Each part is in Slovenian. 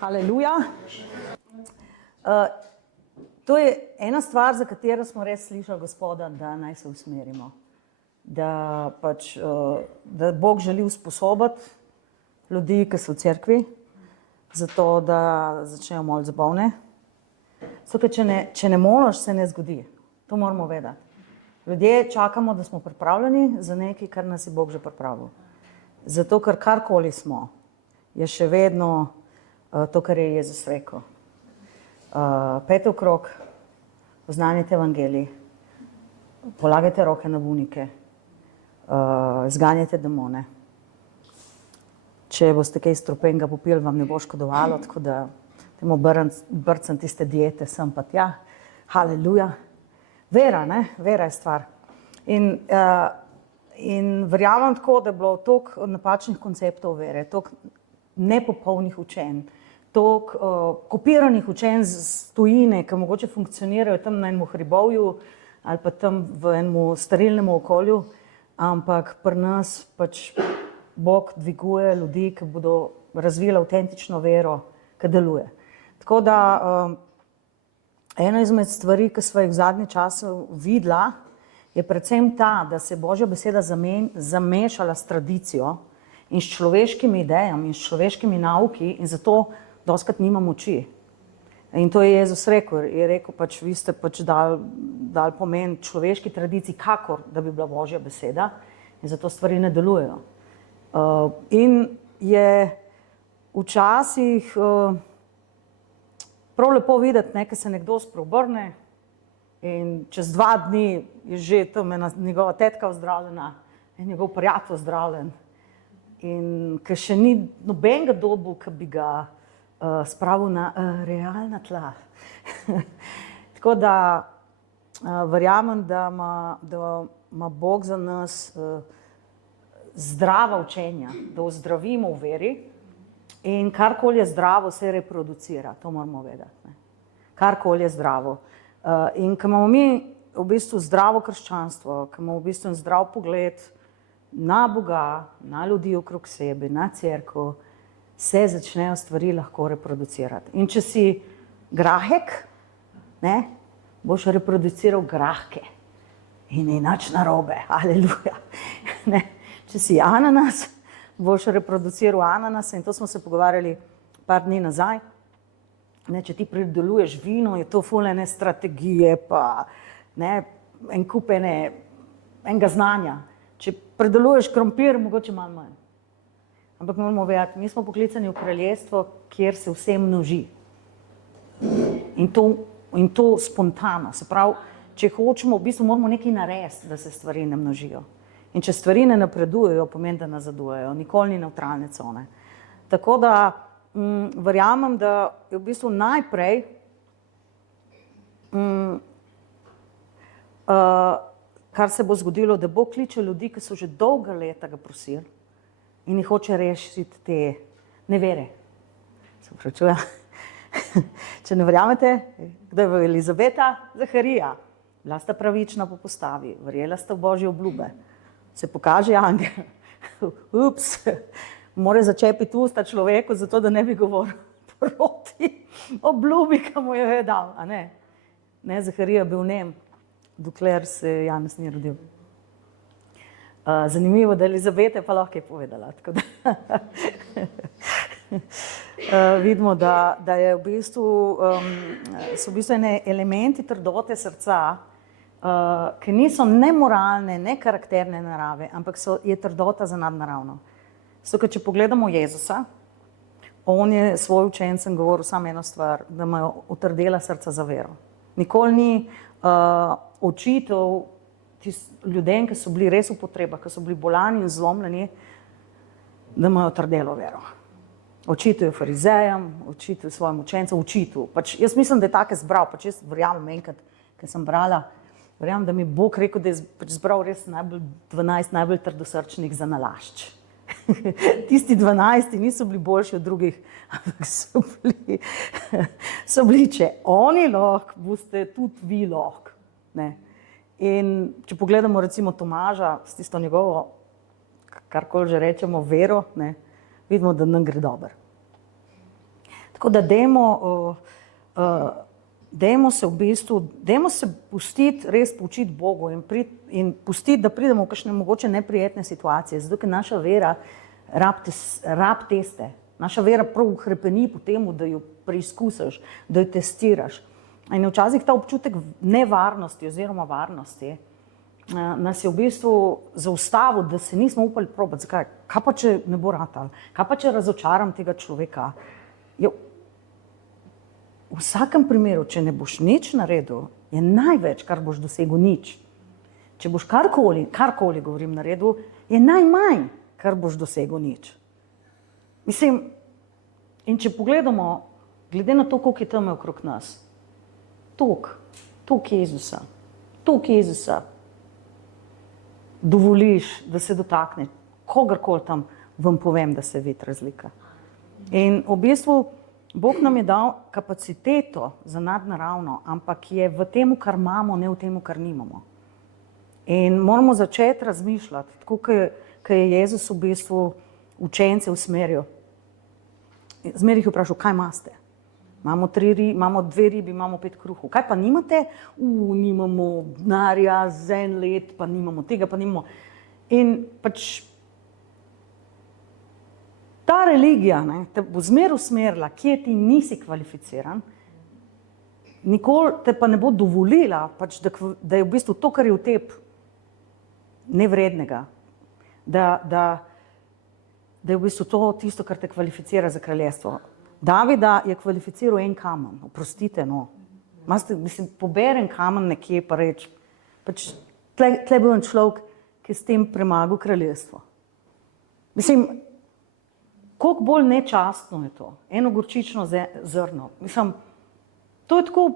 Haleluja. To je ena stvar, za katero smo res slišali Gospoda, da naj se usmerimo. Da Bog želi usposobiti ljudi, ki so v cerkvi, zato da začnejo moliti za bolne. Zato, če ne moliš, se ne zgodi. To moramo vedeti. Ljudje čakamo, da smo pripravljeni za nekaj, kar nas je Bog že pripravil. Zato, ker karkoli smo, je še vedno to, kar je Jezus rekel. Pejte v krog, oznanjajte evangelij, polagajte roke na bolnike, zganjajte demone. Če boste kaj strupenega popili, vam ne bo škodovalo, tako da temu brcam tiste diete sem pa tja. Haleluja. Vera, ne? Vera je stvar. In verjamem tako, da je bilo toliko napačnih konceptov vere, toliko nepopolnih učenj, toliko kopiranih učenj z tujine, ki mogoče funkcionirajo tam na enem hribovju ali pa tam v enem sterilnem okolju, ampak pri nas pač Bog dviguje ljudi, ki bodo razvili avtentično vero, ki deluje. Tako da ena izmed stvari, ki sva jih v zadnji času videla, je predvsem ta, da se je Božja beseda zamešala s tradicijo in s človeškimi idejami in s človeškimi nauki in zato dostikrat nima moči. In to je Jezus rekel. Je rekel, pač vi ste pač dali pomen človeški tradiciji, kakor da bi bila Božja beseda in zato stvari ne delujejo. In je včasih prav lepo videti, ne, ko se nekdo spreobrne in čez 2 dni je že tam njegova tetka ozdravljena in njegov prijatelj ozdravljen. In ker še ni nobenega dobu, ki bi ga spravil na realna tla. Tako da verjamem, da ima Bog za nas zdrava učenja, da ozdravimo v veri in karkoli je zdravo, se reproducira. To moramo vedeti. Ne? Karkoli je zdravo. In ko imamo mi v bistvu zdravo krščanstvo, ko imamo v bistvu zdrav pogled na Boga, na ljudi okrog sebe, na cerkev, se začnejo stvari lahko reproducirati. In če si grahek, ne, boš reproduciral grahke. In ni nič narobe. Aleluja. Ne. Če si ananas, boš reproduciral ananas. In to smo se pogovarjali par dni nazaj. Ne, če ti prideluješ vino, je to ful ene strategije, pa ne, en kup enega znanja. Če predeluješ krompir, mogoče malo manj. Ampak moramo vedeti, mi smo poklicani v kraljestvo, kjer se vse množi. In to spontano. Se pravi, če hočemo, v bistvu moramo nekaj narediti, da se stvari ne množijo. In če stvari ne napredujejo, pomeni, da nazadujejo. Nikoli ni nevtralne cone. Tako da verjamem, da je v bistvu najprej kar se bo zgodilo, da Bog kliče ljudi, ki so že dolga leta ga prosili in jih hoče rešiti te nevere. Se opravičujem. Če ne verjamete, kdo je Elizabeta, Zaharija. Bila sta pravična po postavi, verjela sta v Božje obljube. Se pokaže angel. Ups, mora začepiti usta človeku, zato da ne bi govoril proti obljubi, ki mu je dal. A ne? Ne, Zaharija bil nem, dokler se Janez ni rodil. Zanimivo, da Elizabete pa lahko je povedala. Tako da vidimo, da je v bistvu, so v bistvu ene elementi trdote srca, ki niso ne moralne, ne karakterne narave, ampak je trdota za nadnaravno. Zato, če pogledamo Jezusa, on je svoj učencem govoril samo eno stvar, da imajo utrdela srca za vero. Nikoli ni očital ljudem, ki so bili res v potrebah, ki so bili bolani in zlomljeni, da imajo trdelo vero. Očital je farizejem, očital je svojim učencem, očital. Pač jaz mislim, da je take zbral, pač jaz verjamem enkrat, ker sem brala, verjamem, da mi je Bog rekel, da je pač zbral res 12 najbolj trdosrčnih za nalašč. Tisti 12 niso bili boljši od drugih, ampak so bili, če oni lahko, boste tudi vi lahko. Ne. In če pogledamo recimo Tomaža s tisto njegovo, karkoli že rečemo, vero, ne, vidimo, da nam gre dobro. Tako da dajmo se pustiti, res poučiti Bogu in pustiti, da pridemo v kakšne mogoče neprijetne situacije, zato ker naša vera rab teste. Naša vera prav hrepeni po temu, da jo preizkusiš, da jo testiraš. In včasih ta občutek nevarnosti oziroma varnosti nas je v bistvu zaustavil, da se nismo upali probati. Zakaj? Kaj pa, če ne bo ratalo? Kaj pa, če razočaram tega človeka? V vsakem primeru, če ne boš nič naredil, je največ, kar boš dosegel, nič. Če boš karkoli govorim naredil, je najmanj, kar boš dosegel, nič. Mislim, in če pogledamo, glede na to, koliko je teme okrog nas, toliko Jezusa, dovoliš, da se dotakne, kogarkoli tam, vam povem, da se vidi razlika. In v bistvu Bog nam je dal kapaciteto za nadnaravno, ampak je v tem, kar imamo, ne v tem, kar nimamo. In moramo začeti razmišljati, tako kot je Jezus v bistvu učence usmeril. Zmeraj jih vprašal, kaj imate? Imamo 2 ribi, imamo 5 kruhov. Kaj pa nimate? Nimamo denarja za 1 let, pa nimamo tega, pa nimamo. In pač ta religija te bo zmeraj usmerila, kje ti nisi kvalificiran, nikoli te pa ne bo dovolila, pač, da je v bistvu to, kar je v tebi, nevrednega. Da je v bistvu to tisto, kar te kvalificira za kraljestvo. Davida je kvalificiral en kamen, oprostite, no. Mislim, poberem kamen nekje pa reči, pač tle bil en človek, ki je s tem premagal kraljestvo. Mislim, koliko bolj nečastno je to, eno gorčično zrno. Mislim, to je tako,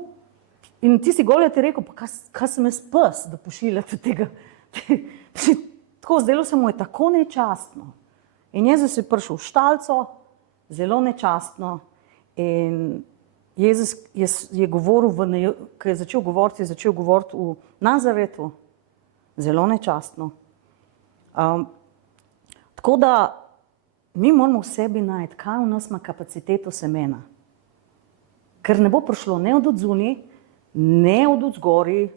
in tisti Golijat je rekel, pa kaj sem jaz pes, da pošiljate tega. Tako, zdelo se mu je tako nečastno. In Jezus je prišel v štalco, zelo nečastno, in Jezus je govoril, ko je začel govoriti v Nazaretu, zelo nečastno. Tako da mi moramo v sebi najti, kaj v nas ima kapaciteto semena. Ker ne bo prišlo ne od odzuni, ne od odzgori,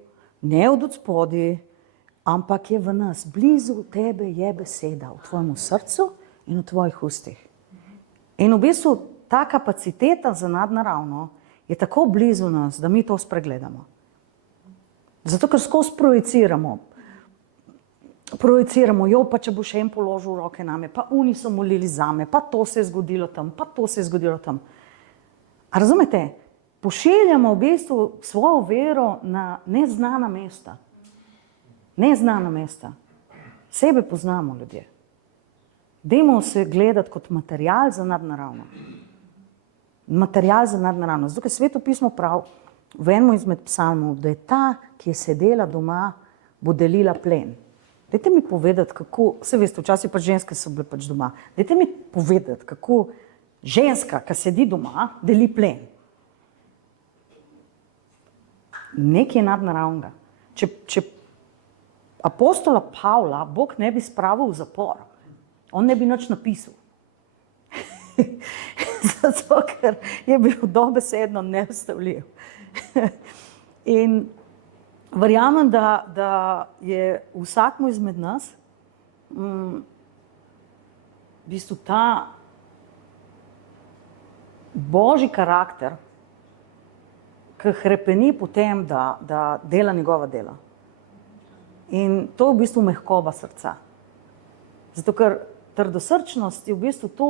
ne od odspodi, ampak je v nas, blizu tebe je beseda, v tvojem srcu in v tvojih ustih. In v bistvu ta kapaciteta za nadnaravno je tako blizu nas, da mi to spregledamo. Zato, ker skozi projiciramo, pa če bo še en položil roke name, pa oni so molili zame, pa to se je zgodilo tam, pa to se je zgodilo tam. A razumete? Pošiljamo v bistvu svojo vero na neznana mesta. Neznana mesta. Sebe poznamo, ljudje. Dajmo se gledati kot material za nadnaravno. Material za nadnaravno. Zato, ker Sveto pismo pravi v enem izmed psalmov, da je ta, ki je sedela doma, bo delila plen. Dajte mi povedati, kako, vse veste, včasih pa ženske so bile pač doma. Dajte mi povedati, kako ženska, ki sedi doma, deli plen. Nekaj nadnaravnega. Če apostola Pavla Bog ne bi spravil v zapor, on ne bi nič napisal. Zato, ker je bil dobesedno neustavljiv. In verjamem, da je vsakmu izmed nas v bistvu ta božji karakter, ki hrepeni po tem, da dela njegova dela. In to je v bistvu mehkoba srca. Zato, ker trdosrčnost je v bistvu to,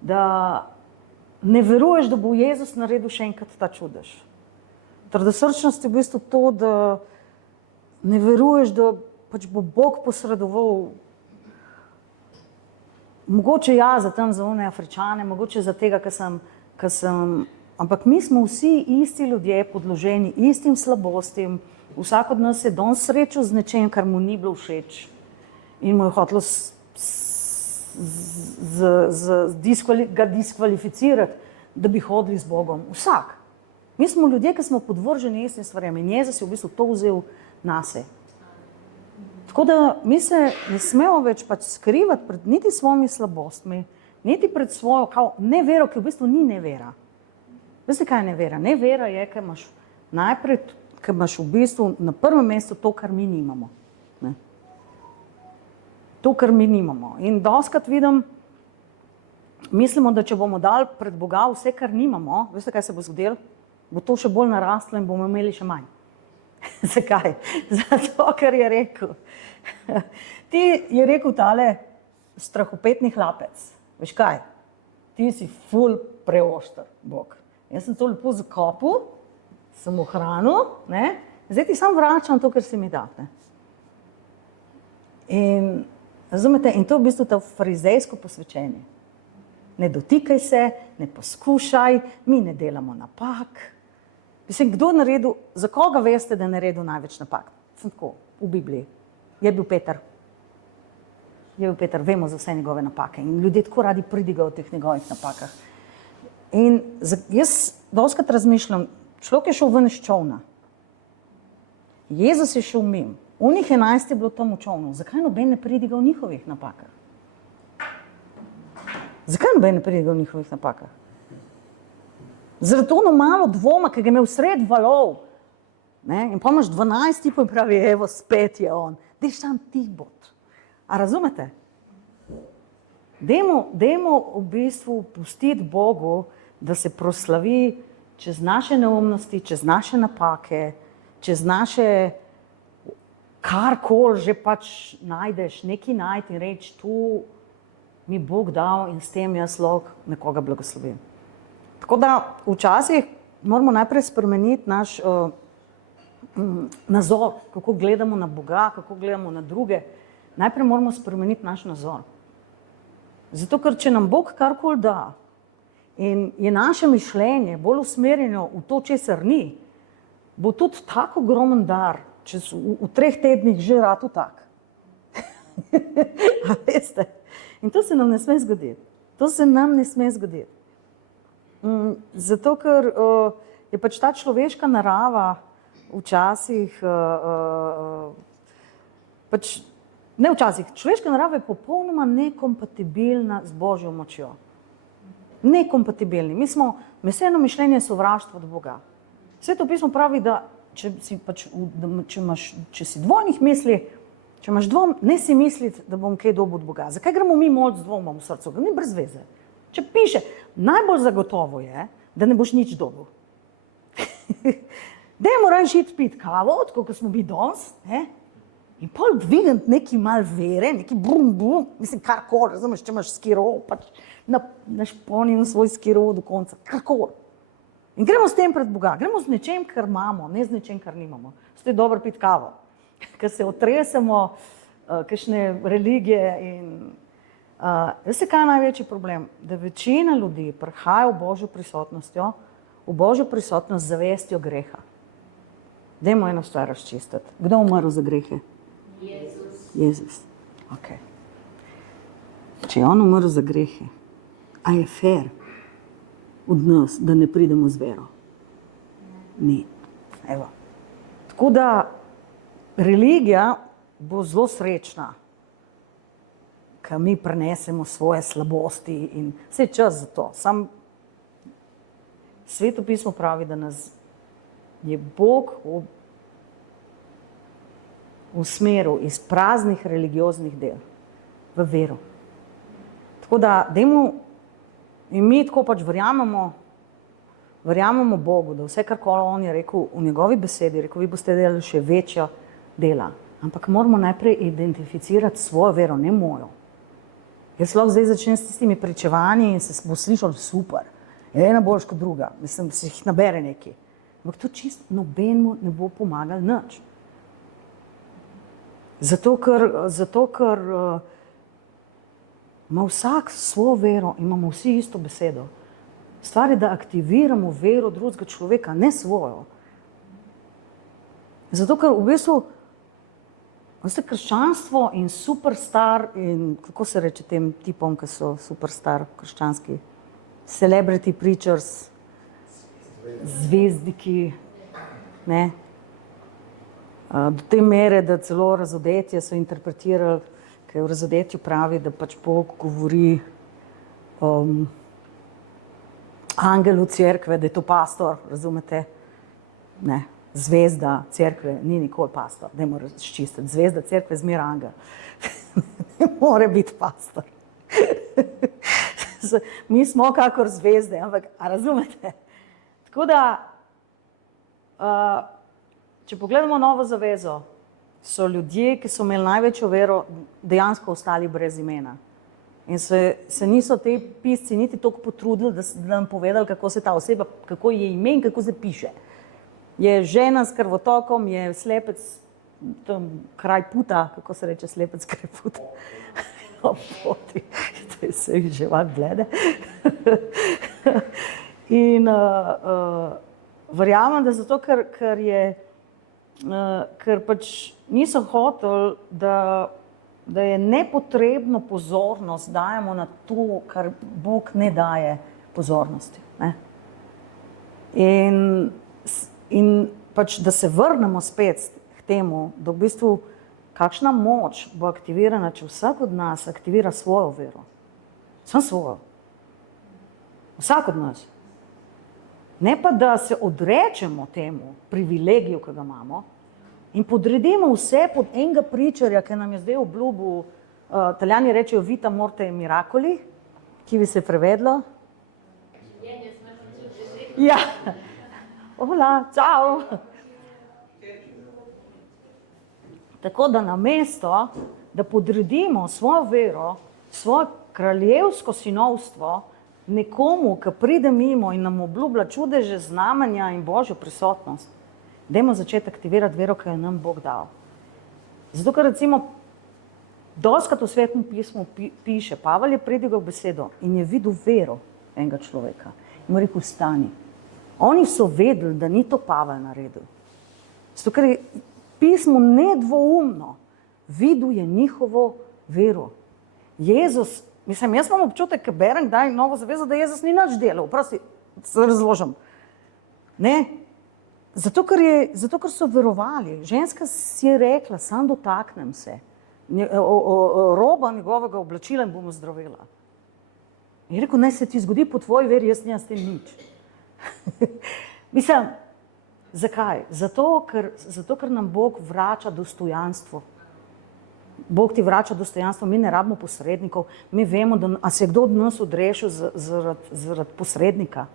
da ne veruješ, da bo Jezus naredil še enkrat ta čudež. Trdosrčnost je v bistvu to, da ne veruješ, da pač bo Bog posredoval, mogoče za tam za one Afričane, mogoče za tega, ker sem, ampak mi smo vsi isti ljudje, podloženi istim slabostim, vsak od nas je danes srečal z nečem, kar mu ni bilo všeč in mu je hotelo ga diskvalificirati, da bi hodili z Bogom. Vsak. Mi smo ljudje, ki smo podvrženi istim stvarem in Jezus je v bistvu to vzel nase. Tako da mi se ne smemo več pač skrivati pred niti svojimi slabostmi, niti pred svojo nevero, ki v bistvu ni nevera. Veste, kaj je nevera? Nevera je, ker imaš najprej, ker imaš v bistvu na prvem mestu to, kar mi nimamo. Ne? To, kar mi nimamo. In dostikrat vidim, mislimo, da če bomo dali pred Boga vse, kar nimamo, veste, kaj se bo zgodilo? Bo to še bolj narastlo in bomo imeli še manj. Zakaj? Zato, ker je rekel. Ti je rekel tale strahopetni hlapec. Veš kaj? Ti si ful preošter, Bog. Jaz sem to lepo zakopal, sem ohranil, ne? Zdaj ti sam vračam to, kar si mi dal. Ne? In, razumete, in to je v bistvu to farizejsko posvečenje. Ne dotikaj se, ne poskušaj, mi ne delamo napak. Mislim, kdo naredil, za koga veste, da je naredil največ napak? Sem tako, v Bibliji. Je bil Peter. Vemo za vse njegove napake. In ljudje tako radi pridigajo o teh njegovih napakah. In jaz dostikrat razmišljam, človek je šel ven iz čolna. Jezus je šel mimo. Unih 11 je bilo tam v čolnu. Zakaj noben ne pridiga o njihovih napakah? Zakaj noben ne pridiga o njihovih napakah? Zaradi ono malo dvoma, ki ga je imel sred valov. Ne? In pa imaš 12 tipov in pravi, evo, spet je on. Dej sam ti bot. A razumete? Dajmo v bistvu pustiti Bogu, da se proslavi čez naše neumnosti, čez naše napake, čez naše karkoli že pač najdeš, nekaj najti in reči, tu mi Bog dal in s tem jaz lahko nekoga blagoslovim. Tako da včasih moramo najprej spremeniti naš nazor, kako gledamo na Boga, kako gledamo na druge. Najprej moramo spremeniti naš nazor. Zato, ker če nam Bog karkoli da in je naše mišljenje bolj usmerjeno v to, česar ni, bo tudi tako ogromen dar, v 3 tednih že ratu tak. A veste? In to se nam ne sme zgoditi. To se nam ne sme zgoditi. Zato, ker je pač ta človeška narava včasih, pač ne včasih, človeška narava je popolnoma nekompatibilna z Božjo močjo. Nekompatibilni. Mi smo, meseno mišljenje je sovraštvo do Boga. Sveto pismo pravi, da če si dvojnih misli, če imaš dvom, ne si misliti, da bom kaj dobil od Boga. Zakaj gremo mi moliti z dvomom v srcu? Ni brez veze. Če piše, najbolj zagotovo je, da ne boš nič dobil. Dajmo raje iti piti kavo, tako kot smo bili danes, in pol dvigniti neki mal vere, neki brum, mislim, karkoli, razumeš, če imaš skirov, pač našponim svoj skirov do konca, karkoli. In gremo s tem pred Boga, gremo z nečem, kar imamo, ne z nečem, kar nimamo. Zato je dobro piti kavo, ker se otresemo kakšne religije in veste, kaj je največji problem? Da večina ljudi prihaja v Božjo prisotnostjo, v Božjo prisotnost z zavestjo greha. Dajmo eno stvar razčistiti. Kdo je umrl za grehe? Jezus. Okay. Če je on umrl za grehe, a je fair od nas, da ne pridemo z vero? Ni. Evo. Tako da religija bo zelo srečna, ker mi prenesemo svoje slabosti in vse čas za to. Sam Sveto pismo pravi, da nas je Bog usmeril iz praznih religioznih del v vero. Tako da dajmo, in mi tako pač verjamemo Bogu, da vse, karkoli on je rekel v njegovi besedi, rekel, vi boste delali še večjo dela. Ampak moramo najprej identificirati svojo vero, ne mojo. Jaz lahko zdaj začnem s tistimi pričevanji in se bo slišal super. Je ena boljša kot druga. Mislim, se jih nabere neki. Ampak to čisto nobenemu ne bo pomagal nič. Zato, ker ima vsak svojo vero, imamo vsi isto besedo. Stvar je, da aktiviramo vero drugega človeka, ne svojo. Zato, ker v bistvu krščanstvo in superstar in kako se reče tem tipom, ki so superstar krščanski, celebrity preachers, zvezdniki, ne? Do te mere, da celo razodetje so interpretirali, ker v razodetju pravi, da pač Bog govori angel v cerkve, da je to pastor, razumete? Ne, zvezda cerkve ni nikoli pastor, ne more razčistiti. Zvezda cerkve je zmer angel. Ne more biti pastor. Mi smo kakor zvezde, ampak, a razumete? Tako da, če pogledamo Novo zavezo, so ljudje, ki so imeli največjo vero, dejansko ostali brez imena. In se niso te pisci niti toliko potrudili, da nam povedali, kako se ta oseba, kako je ime in kako se piše. Je žena s krvotokom, je slepec, kraj puta, kako se reče slepec kraj puta. Poti, to je vse že ovak blede. In verjamem, da zato, ker pač niso hoteli, da je nepotrebno pozornost dajemo na to, kar Bog ne daje pozornosti. Ne? In pač, da se vrnemo spet k temu, da v bistvu kakšna moč bo aktivirana, če vsak od nas aktivira svojo vero. Samo svojo. Vsak od nas. Ne pa, da se odrečemo temu privilegiju, ki ga imamo, in podredimo vse pod enega pričarja, ki nam je zdaj obljubil, Italijani rečejo vita morte miracoli, ki bi se prevedlo. Ja. Hola, čau. Tako da namesto, da podredimo svojo vero, svoje kraljevsko sinovstvo nekomu, ki pride mimo in nam obljublja čudeže, znamenja in Božjo prisotnost, dajmo začeti aktivirati vero, ki jo nam Bog dal. Zato, ker recimo dostikrat v Svetem pismu piše, Pavel je predigal besedo in je videl vero enega človeka. In mu rekel, vstani. Oni so vedeli, da ni to Pavel naredil. Zato, ker je pismo nedvoumno videl je njihovo vero. Jezus, mislim, jaz imam občutek, ko berem kdaj Novo zavezo, da Jezus ni nič delal. Prosti, se razložim. Ne? Zato, ker so verovali. Ženska si je rekla, sam dotaknem se roba njegovega oblačila in bom ozdravela. In je rekel, naj se ti zgodi po tvoji veri, jaz nimam s tem nič. Mislim, zakaj? Zato, ker nam Bog vrača dostojanstvo. Bog ti vrača dostojanstvo, mi ne rabimo posrednikov, mi vemo, a se je kdo od nas odrešil zaradi posrednika.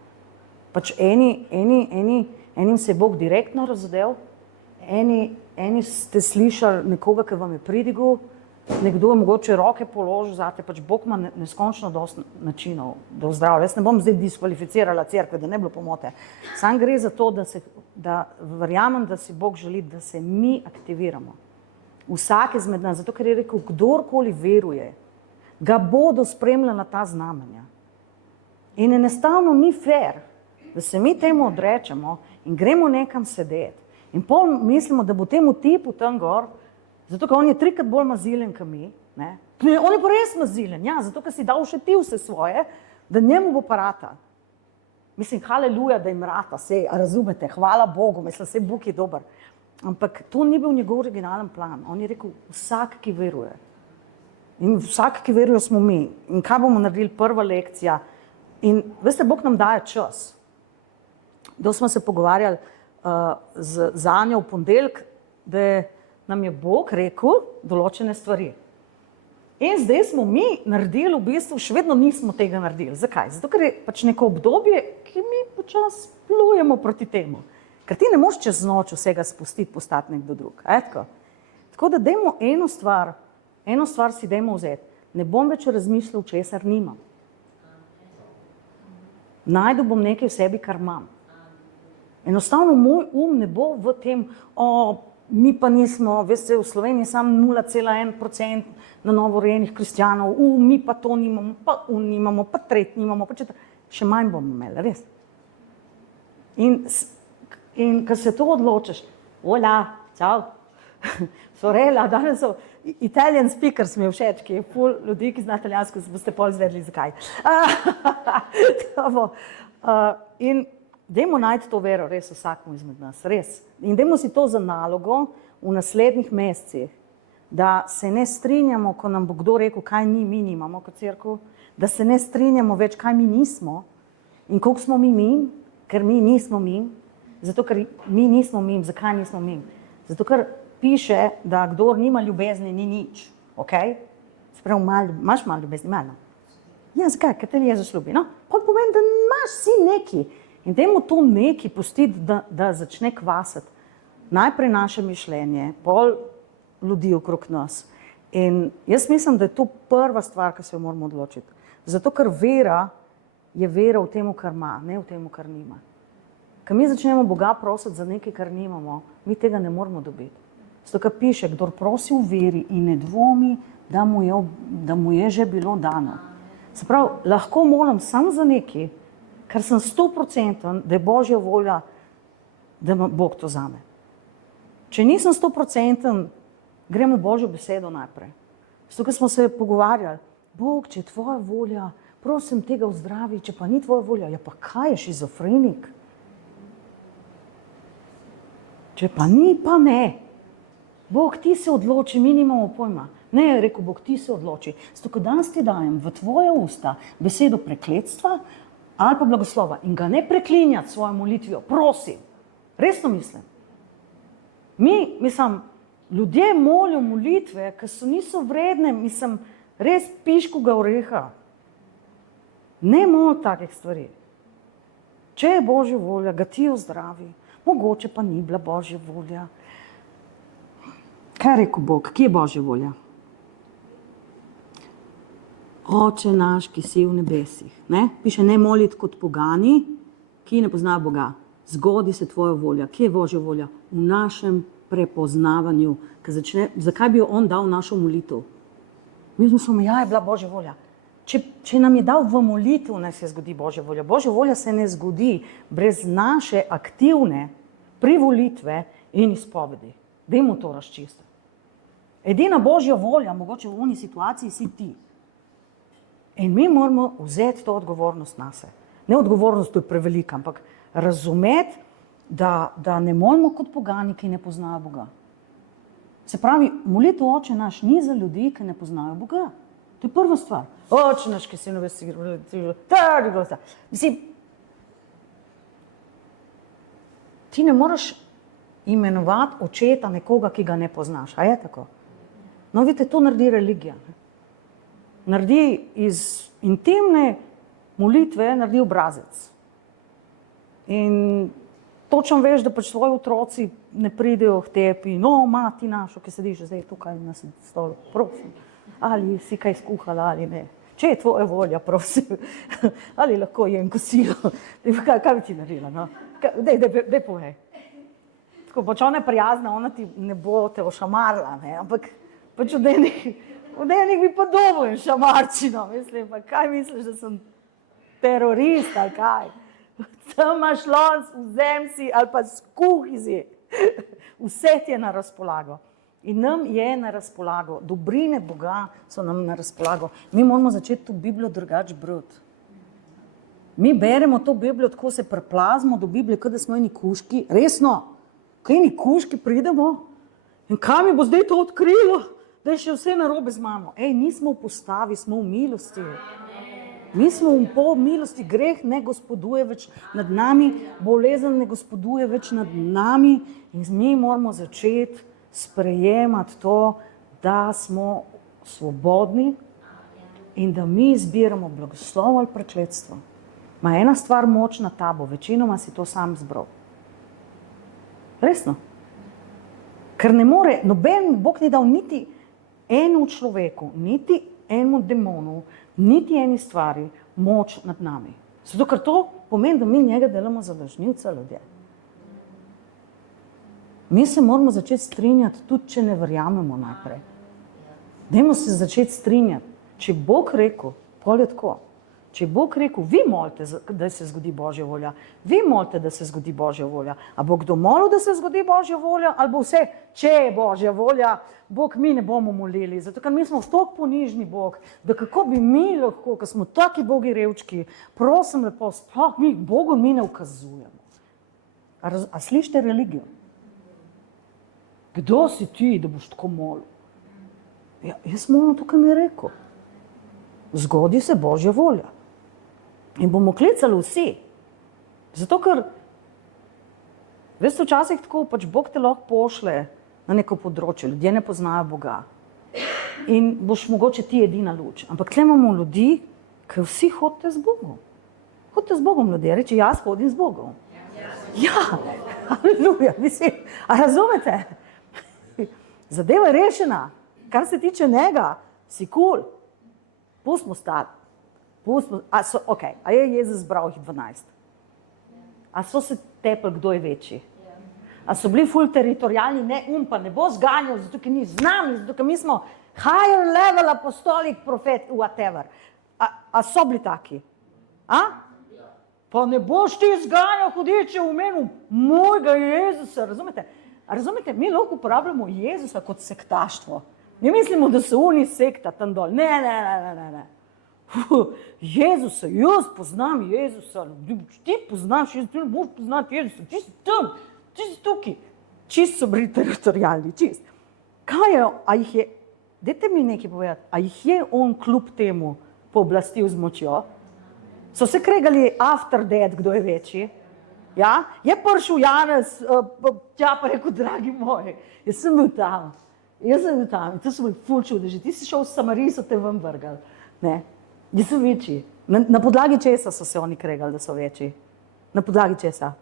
Pač enim se je Bog direktno razodel, eni ste slišali nekoga, ki vam je pridigal, nekdo je mogoče roke položil zate, pač Bog ima neskončno dosti načinov, da ozdravlja. Jaz ne bom zdaj diskvalificirala cerkve, da ne bilo pomote. Sam gre za to, da verjamem, da si Bog želi, da se mi aktiviramo. Vsak izmed nas, zato ker je rekel, kdorkoli veruje, ga bodo spremljala ta znamenja. In enostavno ni fair, da se mi temu odrečemo in gremo nekam sedeti. In pol mislimo, da bo temu tipu tam gor, zato ker on je 3krat bolj mazilen, kot mi. Ne? On je pa res mazilen, ja, zato ker si dal še ti vse svoje, da njemu bo pa rata. Mislim, haleluja, da jim rata, sej, razumete, hvala Bogu, mislim, sej Bog je dober. Ampak to ni bil njegov originalen plan. On je rekel, vsak, ki veruje. In vsak, ki veruje, smo mi. In kaj bomo naredili? Prva lekcija. In veste, Bog nam daje čas. Da smo se pogovarjali z Anjo v ponedeljek, da nam je Bog rekel določene stvari. In zdaj smo mi naredili, v bistvu še vedno nismo tega naredili. Zakaj? Zato, ker je pač neko obdobje, ki mi počasi plujemo proti temu. Ker ti ne moš čez noč vsega spustiti, postati nekdo drug. Tako da dajmo eno stvar si dajmo vzeti. Ne bom več razmišljal, česar nimam. Najdu bom nekaj v sebi, kar imam. Enostavno moj ne bo v tem, mi pa nismo, veste, v Sloveniji samo 0,1% na novorojenih kristjanov, mi pa to nimamo, pa nimamo, pa tretj nimamo, pa še manj bomo imeli, res. In ko se to odločiš, hola, čau, sorela, danes so Italian speakers mi je všeč, ki je ful ljudi, ki zna italijansko, se boste pol izvedli, zakaj. In dajmo najti to vero, res vsakmu izmed nas, res. In dajmo si to za nalogo v naslednjih mesecih, da se ne strinjamo, ko nam bo kdo rekel, kaj mi nimamo kot cerkev, da se ne strinjamo več, kaj mi nismo, In koliko smo mi? Ker mi nismo mi. Zato, ker mi nismo mi. Zakaj nismo mi? Zato, ker piše, da kdor nima ljubezni, ni nič. Okay? Sprav, imaš malo ljubezni? Malo. Ja, zakaj? Ker te Jezus ljubi. No? Pa pomeni, da imaš si neki. In dajmo to neki pustiti, da začne kvasati. Najprej naše mišljenje, pol ljudi okrog nas. In jaz mislim, da je to prva stvar, ki se jo moramo odločiti. Zato, ker vera je vera v temu, kar ima, ne v temu, kar nima. Ker mi začnemo Boga prositi za nekaj, kar nimamo, mi tega ne moramo dobiti. Zato, ker piše, kdor prosi v veri in ne dvomi, da mu je že bilo dano. Se pravi, lahko molim samo za nekaj, ker sem 100%, da je Božja volja, da Bog to zame. Če nisem 100%, gremo v Božjo besedo najprej. Zato, ker smo se pogovarjali, Bog, če je tvoja volja, prosim tega vzdravi, če pa ni tvoja volja, ja pa kaj je šizofrenik? Če pa ni, pa ne. Bog, ti se odloči, mi nimamo pojma. Ne, je rekel Bog, ti se odloči. Zato, ker danes ti dajem v tvoje usta besedo prekletstva ali pa blagoslova in ga ne preklinjati svojo molitvijo, prosim. Resno mislim. Mislim, ljudje molijo molitve, ki niso vredne, mislim, res piškega oreha. Ne moli takih stvari. Če je Božja volja, ga ti ozdravi. Mogoče pa ni bila Božja volja. Kaj je rekel Bog? Kje je Božja volja? Oče naš, ki si v nebesih. Ne? Piše, ne moliti kot pogani, ki ne poznajo Boga. Zgodi se tvoja volja. Kje je Božja volja? V našem prepoznavanju. Zakaj bi jo on dal našo molitev? Mi smo samo, ja, je bila Božja volja. Če nam je dal v molitev, naj se zgodi Božja volja. Božja volja se ne zgodi brez naše aktivne privolitve in izpovedi. Dajmo to razčistiti. Edina Božja volja, mogoče v oni situaciji, si ti. In mi moramo vzeti to odgovornost nase. Ne odgovornost, to je prevelika, ampak razumeti, da ne molimo kot pogani, ki ne poznajo Boga. Se pravi, molitev Oče naš ni za ljudi, ki ne poznajo Boga. To je prva stvar. Oče naš, ki si v nebesih, mislim, ti ne moreš imenovati očeta nekoga, ki ga ne poznaš. A je tako? No, vidite, to naredi religija. Naredi iz intimne molitve, naredi obrazec. In točno veš, da pač tvoji otroci ne pridejo k tebi, no, mati našo, ki sediš zdaj tukaj na stolu, prosim, ali si kaj skuhala ali ne. Če je tvoja volja, prosim, ali lahko jem kosilo. Kaj bi ti naredila? No? Dej povej. Tako, pač ona je prijazna, ona ti ne bo te ošamarila, ne? Ampak pač od enih bi pa dobil in šamarčino, mislim, pa kaj misliš, da sem terorist ali kaj? Tam imaš lonc, vzem si ali pa skuhi si. Vse ti je na razpolago. In nam je na razpolago. Dobrine Boga so nam na razpolago. Mi moramo začeti to Biblijo drugače brati. Mi beremo to Biblijo, tako se preplazimo do Biblije, kot da smo eni kužki. Resno, kaj eni kužki pridemo? In kaj mi bo zdaj to odkrilo? Da je še vse narobe z mano. Nismo v postavi, smo v milosti. Mi smo v milosti, greh ne gospoduje več nad nami, bolezen ne gospoduje več nad nami in mi moramo začeti sprejemati to, da smo svobodni in da mi izbiramo blagoslov ali prekletstvo. Ma ena stvar močna tabo, večinoma si to sam izbral. Resno. Ker ne more, noben Bog ni dal niti enemu človeku, niti enemu demonu, niti eni stvari moč nad nami. Zato, ker to pomeni, da mi njega delamo za lažnivca ljudje. Mi se moramo začeti strinjati, tudi če ne verjamemo najprej. Dajmo se začeti strinjati. Če Bog rekel, pol je tako. Če Bog rekel, vi molite, da se zgodi Božja volja, vi molite, da se zgodi Božja volja. A bo kdo molil, da se zgodi Božja volja, ali bo vse, če je Božja volja, Bog mi ne bomo molili. Zato, ker mi smo toliko ponižni Bog, da kako bi mi lahko, ker smo taki Bogi revčki, prosim lepo, sploh mi Bogu mi ne ukazujemo. A slišite religijo? Kdo si ti, da boš tako molil? Ja, jaz molim to, kar mi je rekel. Zgodi se Božja volja. In bomo klicali vsi. Zato, ker, veste, včasih tako, pač Bog te lahko pošle na neko področje, ljudje ne poznajo Boga. In boš mogoče ti edina luč. Ampak tle imamo ljudi, ki vsi hodite z Bogom. Hodite z Bogom, ljudje, reče, jaz hodim z Bogom. Ja, aleluja, mislim, a razumete? Zadeva je rešena. Kar se tiče njega, si cool. Pustimo stati. A je Jezus zbral jih 12? A so se tepli, kdo je večji? A so bili ful teritorijalni, ne bo zganjal, zato ker ni z nami, zato ker mi smo higher level apostolik, profet, whatever. A so bili taki? Pa ne boš ti zganjal hudiče v imenu mojega Jezusa, razumete? Razumete, mi lahko uporabljamo Jezusa kot sektaštvo. Mi mislimo, da se oni sekta tam dol. Ne. Jezusa, jaz poznam Jezusa, ti poznaš Jezusa, ti ne boš poznati Jezusa, ti si tam, ti si tukaj. Čist so bili teritorijalni, čist. Kaj je, dajte mi nekaj povedati, a jih je on kljub temu pooblastil z močjo? So se kregali after that, kdo je večji? Ja? Je prišel Janez, tja pa rekel, dragi moji, jaz sem bil tam, in to so bili ful čudeži, ti si šel v Samariji, so te ven vrgali, ne, jaz sem večji. Na podlagi česa so se oni kregali, da so večji? Na podlagi česa?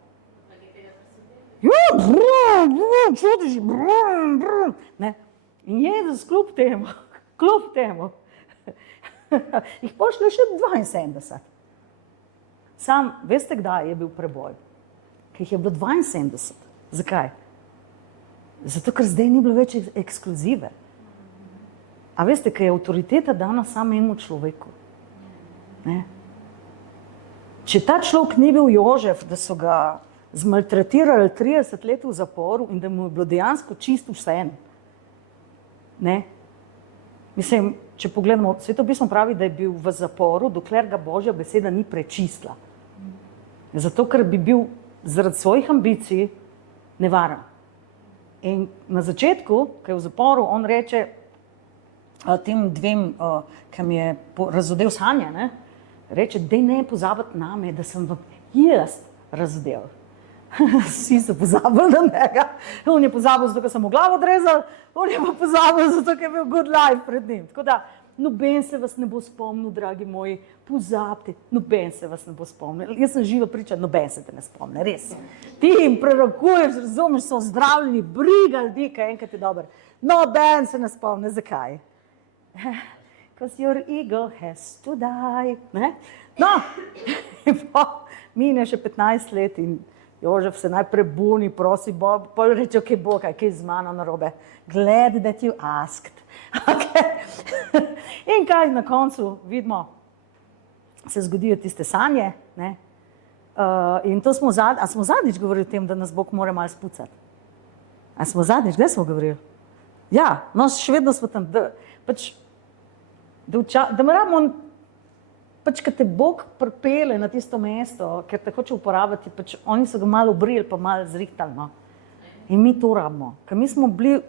Čudeži, ne, in Jezus kljub temu, jih pošle še 72. Sam, veste, kdaj je bil preboj? Ker jih je bilo 72. Zakaj? Zato, ker zdaj ni bilo več ekskluzive. A veste, ker je avtoriteta dana samo enemu človeku. Ne? Če ta človek ni bil Jožef, da so ga zmaltretirali 30 let v zaporu in da mu je bilo dejansko čisto vseeno. Ne? Mislim, če pogledamo, Svetopismo pravi, da je bil v zaporu, dokler ga Božja beseda ni prečistila. Zato, ker bi bil zaradi svojih ambicij nevaren. In na začetku, ko je v zaporu, on reče tem dvem, ki mi je razodel sanje, ne? Reče, daj ne pozabiti name, da sem vam jaz razodel. Vsi so pozabili na njega. On je pozabil, zato, ker sem mu glavo odrezal, on je pa pozabil, zato, ker je bil good life pred njim. Tako da, noben se vas ne bo spomnil, dragi moji, pozabite, noben se vas ne bo spomnil. Jaz sem živa priča, noben se te ne spomne, res. Ti jim prerokuješ, razumeš, so zdravljeni, briga ljudi, kaj enkrat je dober. Noben se ne spomne, zakaj? Because your ego has to die. Ne? No, mine še 15 let in Jožef se najprej buni, prosi Bog, pol reče, ok, Bog, kaj je z mano narobe? Glad that you asked. Okay. In kaj na koncu vidimo, se zgodijo tiste sanje, ne? In to smo zadnjič govorili o tem, da nas Bog mora malo spucati. A smo zadnjič, kde smo govorili? Ja, no, še vedno smo tam, da moramo, pač, kad te Bog pripelje na tisto mesto, ker te hoče uporabiti, pač oni so ga malo obrili, pa malo zrihtali, no. In mi to rabimo, ker mi smo bili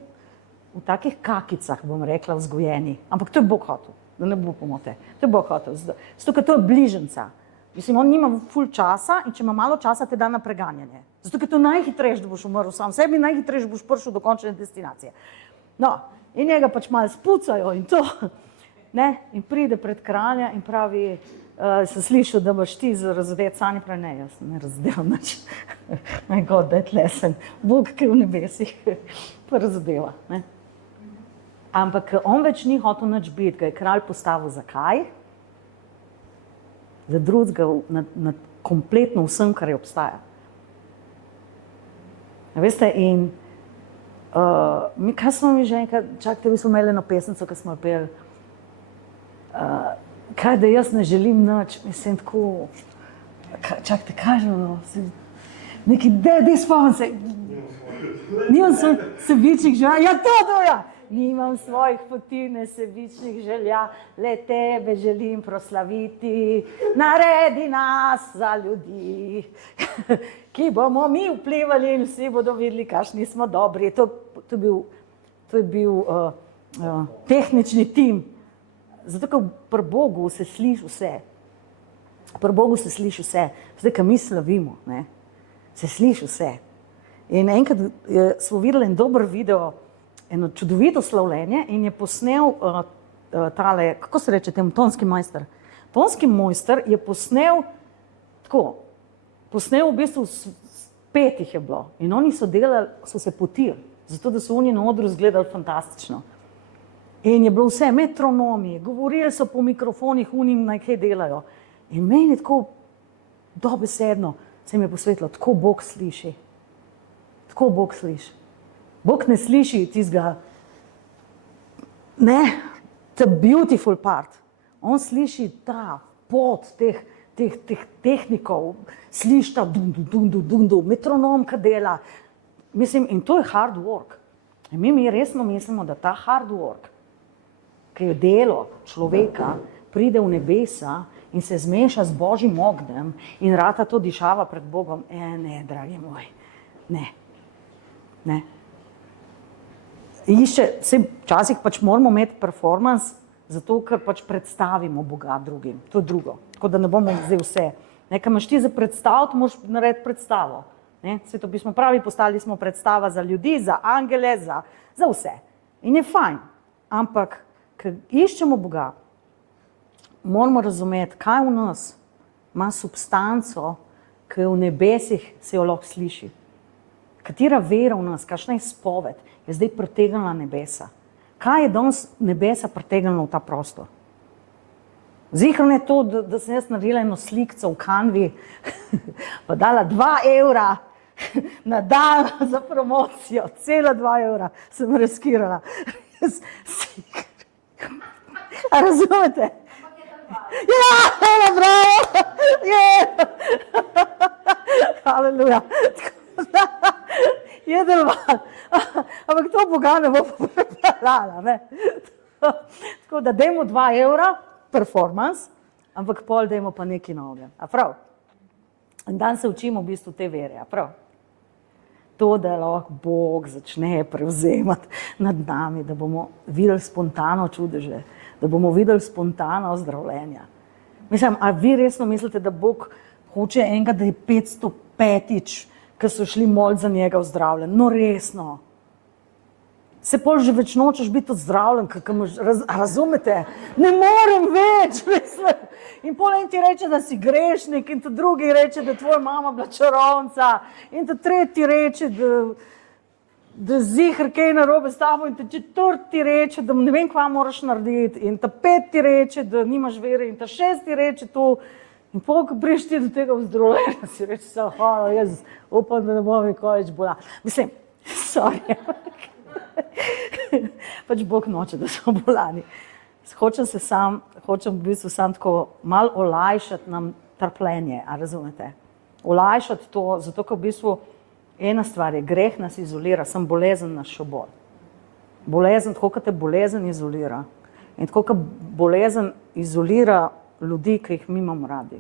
v takih kakicah, bom rekla, vzgojeni. Ampak to je Bog hotel, da ne bo pomote. To je Bog hotel, zato ker to je bližnjica. Mislim, on nima ful časa in če ima malo časa, te da na preganjanje. Zato ker to najhitrejš, da boš umrl sam sebi, najhitrejš boš prišel do končne destinacije. No, in njega pač malo spucajo in to, ne, in pride pred kralja in pravi, sem slišal, da boš ti razodeti sanje, pravi, ne, jaz ne razodel nič. My God, that lesson. Bog, ki v nebesih, pa razodela, ne. Ampak on več ni hotel nič biti, ga je kralj postavil zakaj? Za drugega nad kompletno vsem, kar je obstaja. Veste, in kaj smo mi že enkrat, čakajte, mi smo imeli eno pesnico, ki smo jo peli, kaj, da jaz ne želim nič, mislim tako, čakajte, kaj že ono, neki, dej spomnim se, nimam sebičnih želja, ja to, ja, nimam svojih poti, ne sebičnih želja, le tebe želim proslaviti, naredi nas za ljudi, ki bomo mi vplivali in vsi bodo videli, kakšni smo dobri. To je bil tehnični tim. Zato, ker pri Bogu se sliši vse. Pri Bogu se sliši vse. Zdaj, ko mi slavimo, ne, se sliši vse. In enkrat smo videli en dober video, eno čudovito slavljenje in je posnel tale, kako se reče temu, tonski mojster. Tonski mojster je posnel tako, posnel v bistvu 5 jih je bilo in oni so delali, so se potili, zato da so oni na odru izgledali fantastično. In je bilo vse metronomi, govorili so po mikrofonih, unim naj kaj delajo. In meni je tako dobesedno se mi je posvetilo, tako Bog sliši. Tako Bog sliši. Bog ne sliši tistega, ne, the beautiful part. On sliši ta pot teh tehnikov, sliši ta dundu, metronom, ki dela. Mislim, in to je hard work. In mi resno mislimo, da ta hard work, ki je delo človeka, pride v nebesa in se zmeša z Božjim ognjem in rata to dišava pred Bogom. Ne, dragi moj, ne. Ne. Včasih pač moramo imeti performance, zato ker pač predstavimo Boga drugim. To je drugo. Tako da ne bomo zdaj vse. Nekaj imaš ti za predstaviti, moraš narediti predstavo. Sveto pismo pravi, postali smo predstava za ljudi, za angele, za vse. In je fajn. Ampak, ko iščemo Boga, moramo razumeti, kaj v nas ima substanco, ki je v nebesih, se jo lahko sliši. Katera vera v nas, kakšna izpoved je zdaj pritegnila nebesa? Kaj je danes nebesa pritegnilo v ta prostor? Ziher je to, da sem jaz naredila eno slikco v Canvi, pa dala 2 evra na dan za promocijo, cela 2 evra sem riskirala. A razumete? Ja, bravo! Haleluja! Jedelvan. Ampak to Boga ne bo prepeljala, ne? Tako da dajmo 2 evra, performance, ampak pol dajmo pa nekaj novega. A prav? In dan se učimo v bistvu te vere, a prav? To, da lahko Bog začne prevzemati nad nami, da bomo videli spontano čudeže, da bomo videli spontano ozdravljenja. Mislim, a vi resno mislite, da Bog hoče enkrat, da je 505-ič, ki so šli molit za njega ozdravljen? No, resno. Se pol že več nočeš biti ozdravljen, razumete? Ne morem več, mislim. In pol en ti reče, da si grešnik, in ta drugi reče, da je tvoja mama bila čarovnica, in ta tretji reče, da ziher kaj narobe s tabo, in ta četrti reče, da ne vem, kva moraš narediti, in ta peti reče, da nimaš vere, in ta šesti reče to. In pol, ko priješ ti do tega ozdravljenja, si reče, hvala, jaz upam, da ne bom nikoli več bola. Mislim, sorry. Pač Bog noče, da so bolani. Hočem v bistvu sam tako malo olajšati nam trpljenje, a razumete? Olajšati to, zato ker v bistvu ena stvar je, greh nas izolira, sem bolezen nas še bolj. Bolezen, tako kot te bolezen izolira. In tako kot bolezen izolira ljudi, ki jih mi imamo radi.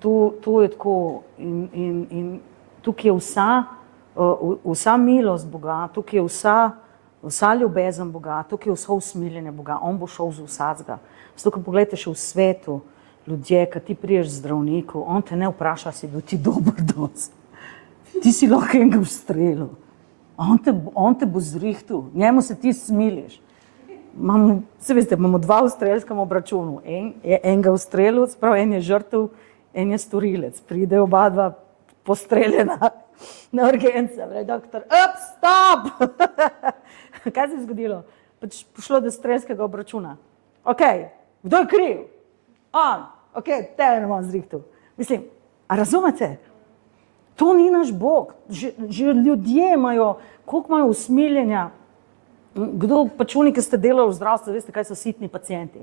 Tu je tako in tukaj je vsa milost Boga, tukaj je vsa ljubezen Boga, tukaj je vso usmiljenje Boga, on bo šel z vsakega. Zato, ko pogledate še v svetu ljudje, ko ti priješ zdravniku, on te ne vpraša, si bil ti dober dos. Ti si lahko enega ustrelil. On te bo zrihtil, njemu se ti smiliš. Se veste, imamo 2 v strelskem obračunu. Enega ustrelil, sprav en je žrtev, en je storilec. Pride oba dva postreljena na urgenci. Doktor, stop! Kaj se je zgodilo? Pač pošlo do strelskega obračuna. Kdo je kriv? On. Tebe ne bom zrihtil. Mislim, a razumete? To ni naš Bog. Že ljudje imajo, koliko imajo usmiljenja. Kdo pač oni, ki ste delali v zdravstvu, veste, kaj so sitni pacienti.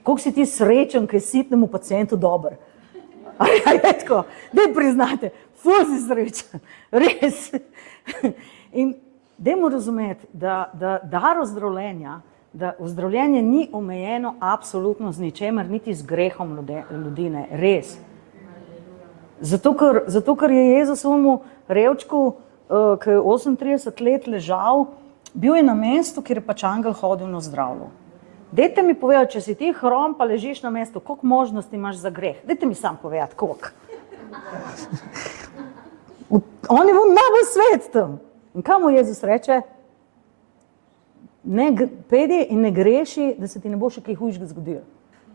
Koliko si ti srečen, ki je sitnemu pacientu dober? Je tako? Daj priznate, ful si srečen. Res. In dajmo razumeti, da dar ozdravljenja, da ozdravljenje ni omejeno absolutno z ničemer, niti z grehom ljudi, ne. Res. Zato, ker je Jezus svojemu revčku, ki je 38 let ležal, bil je na mestu, kjer je pač angel hodil na zdravlju. Dajte mi povedati, če si ti hrom pa ležiš na mestu, koliko možnosti imaš za greh? Dajte mi sam povedati, koliko. On je najbolj svet tam. In kaj mu Jezus reče? Pedi in ne greši, da se ti ne bo še kaj hujšega zgodilo.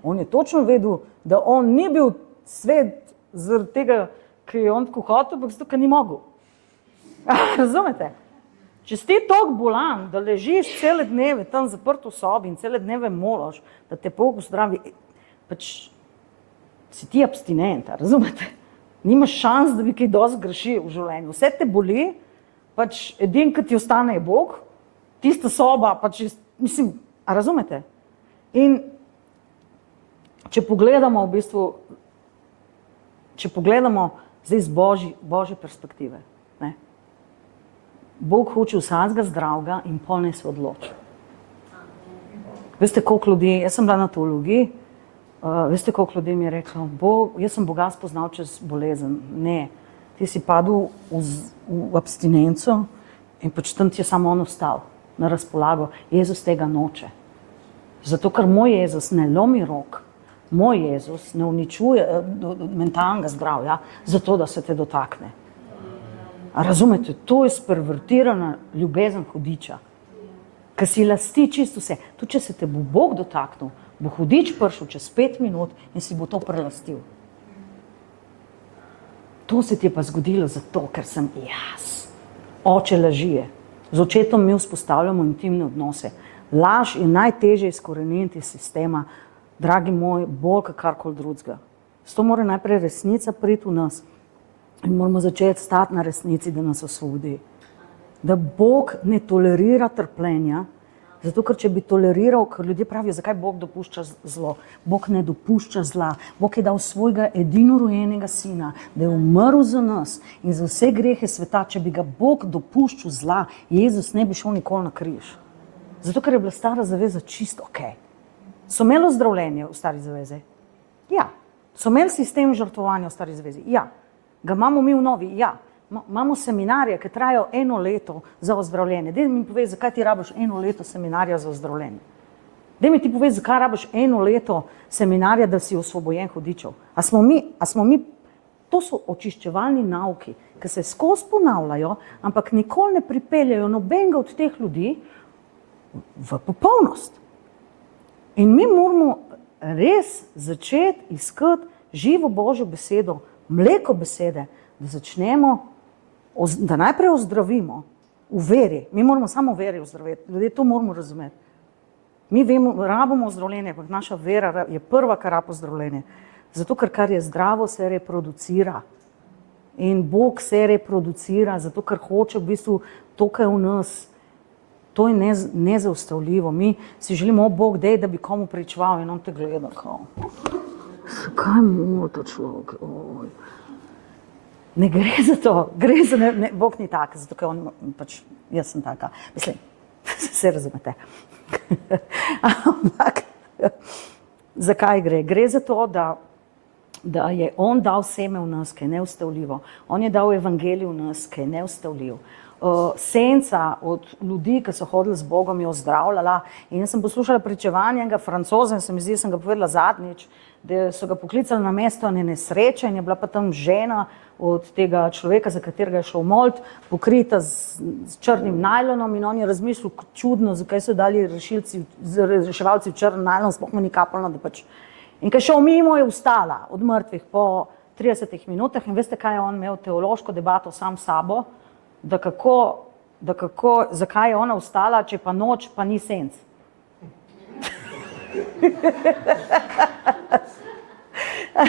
On je točno vedel, da on ni bil svet zaradi tega, ki je on tako hotel, ampak zato, ker ni mogel. Razumete? Če si ti toliko bolan, da ležiš cele dneve tam zaprt v sobi in cele dneve molaš, da te Bog zdravi, pač si ti abstinent, razumete? Nimaš šans, da bi kaj dosti grešil v življenju. Vse te boli, pač edin, ki ti ostane je Bog, tista soba, pač, mislim, a razumete? In če pogledamo v bistvu, če pogledamo zdaj z Božje perspektive, ne? Bog hoče vsakega zdravega in pol ne se odloči. Veste, koliko ljudi, jaz sem bila na teologiji, veste, koliko ljudi mi je reklo, jaz sem Boga spoznal čez bolezen. Ne, ti si padel v abstinenco in pač tam ti je samo on ostal na razpolago. Jezus tega noče. Zato, ker moj Jezus ne lomi rok, moj Jezus ne uničuje mentalnega zdravja, zato, da se te dotakne. A razumete, to je spervertirana ljubezen hudiča, ki si lasti čisto vse. Tudi če se te bo Bog dotaknil, bo hudič prišel čez 5 minut in si bo to prelastil. To se ti je pa zgodilo zato, ker sem jaz. Oče lažije. Z očetom mi vzpostavljamo intimne odnose. Laž je najtežje izkoreniniti iz sistema, dragi moj, bolj karkoli drugega. Zato mora najprej resnica priti v nas. In moramo začeti stati na resnici, da nas osvobodi. Da Bog ne tolerira trpljenja, zato ker če bi toleriral, ker ljudje pravijo, zakaj Bog dopušča zlo. Bog ne dopušča zla. Bog je dal svojega edinorojenega sina, da je umrl za nas in za vse grehe sveta. Če bi ga Bog dopuščal zla, Jezus ne bi šel nikoli na križ. Zato ker je bila stara zaveza čisto okej. So imeli ozdravljenje v stari zavezi? Ja. So imeli sistem žrtvovanja v stari zavezi? Ja. Ga imamo mi v novi? Ja. Imamo seminarje, ki trajajo 1 leto za ozdravljenje. Daj mi povej, zakaj ti rabiš 1 leto seminarja za ozdravljenje. Daj mi ti povej, zakaj rabiš 1 leto seminarja, da si osvobojen hudičev. A smo mi, to so očiščevalni nauki, ki se skozi ponavljajo, ampak nikoli ne pripeljajo nobenega od teh ljudi v popolnost. In mi moramo res začeti iskati živo Božjo besedo, mleko besede, da začnemo, da najprej ozdravimo v veri. Mi moramo samo v veri ozdraviti. Ljudje to moramo razumeti. Mi vemo, rabimo ozdravljenje, ampak naša vera je prva, kar rab ozdravljenje. Zato, ker kar je zdravo, se reproducira. In Bog se reproducira, zato, ker hoče v bistvu to, kar je v nas. To je nezaustavljivo. Mi si želimo, Bog, dej, da bi komu pričeval in on te gleda, kao. Kaj mora to človek? Ne gre za to, gre za, Bog ni tak, zato ker on, pač, jaz sem taka. Mislim, se razumete. Ampak, zakaj gre? Gre za to, da je on dal seme v nas, ki je neustavljivo. On je dal evangelij v nas, ki je neustavljiv. Senca od ljudi, ki so hodili z Bogom, je ozdravljala. In jaz sem poslušala pričevanje enega Francoza, se mi zdi, sem ga povedala zadnjič, da so ga poklicali na mesto ene nesreče in je bila pa tam žena od tega človeka, za katerega je šel molit, pokrita z črnim najlonom in on je razmišljal čudno, zakaj so dali reševalci v črn najlon, sploh mu ni kapljeno, da pač. In ko je šel mimo, je vstala od mrtvih po 30 minutah in veste, kaj je on imel teološko debato sam s sabo, da kako, zakaj je ona vstala, če pa noč, pa ni senc.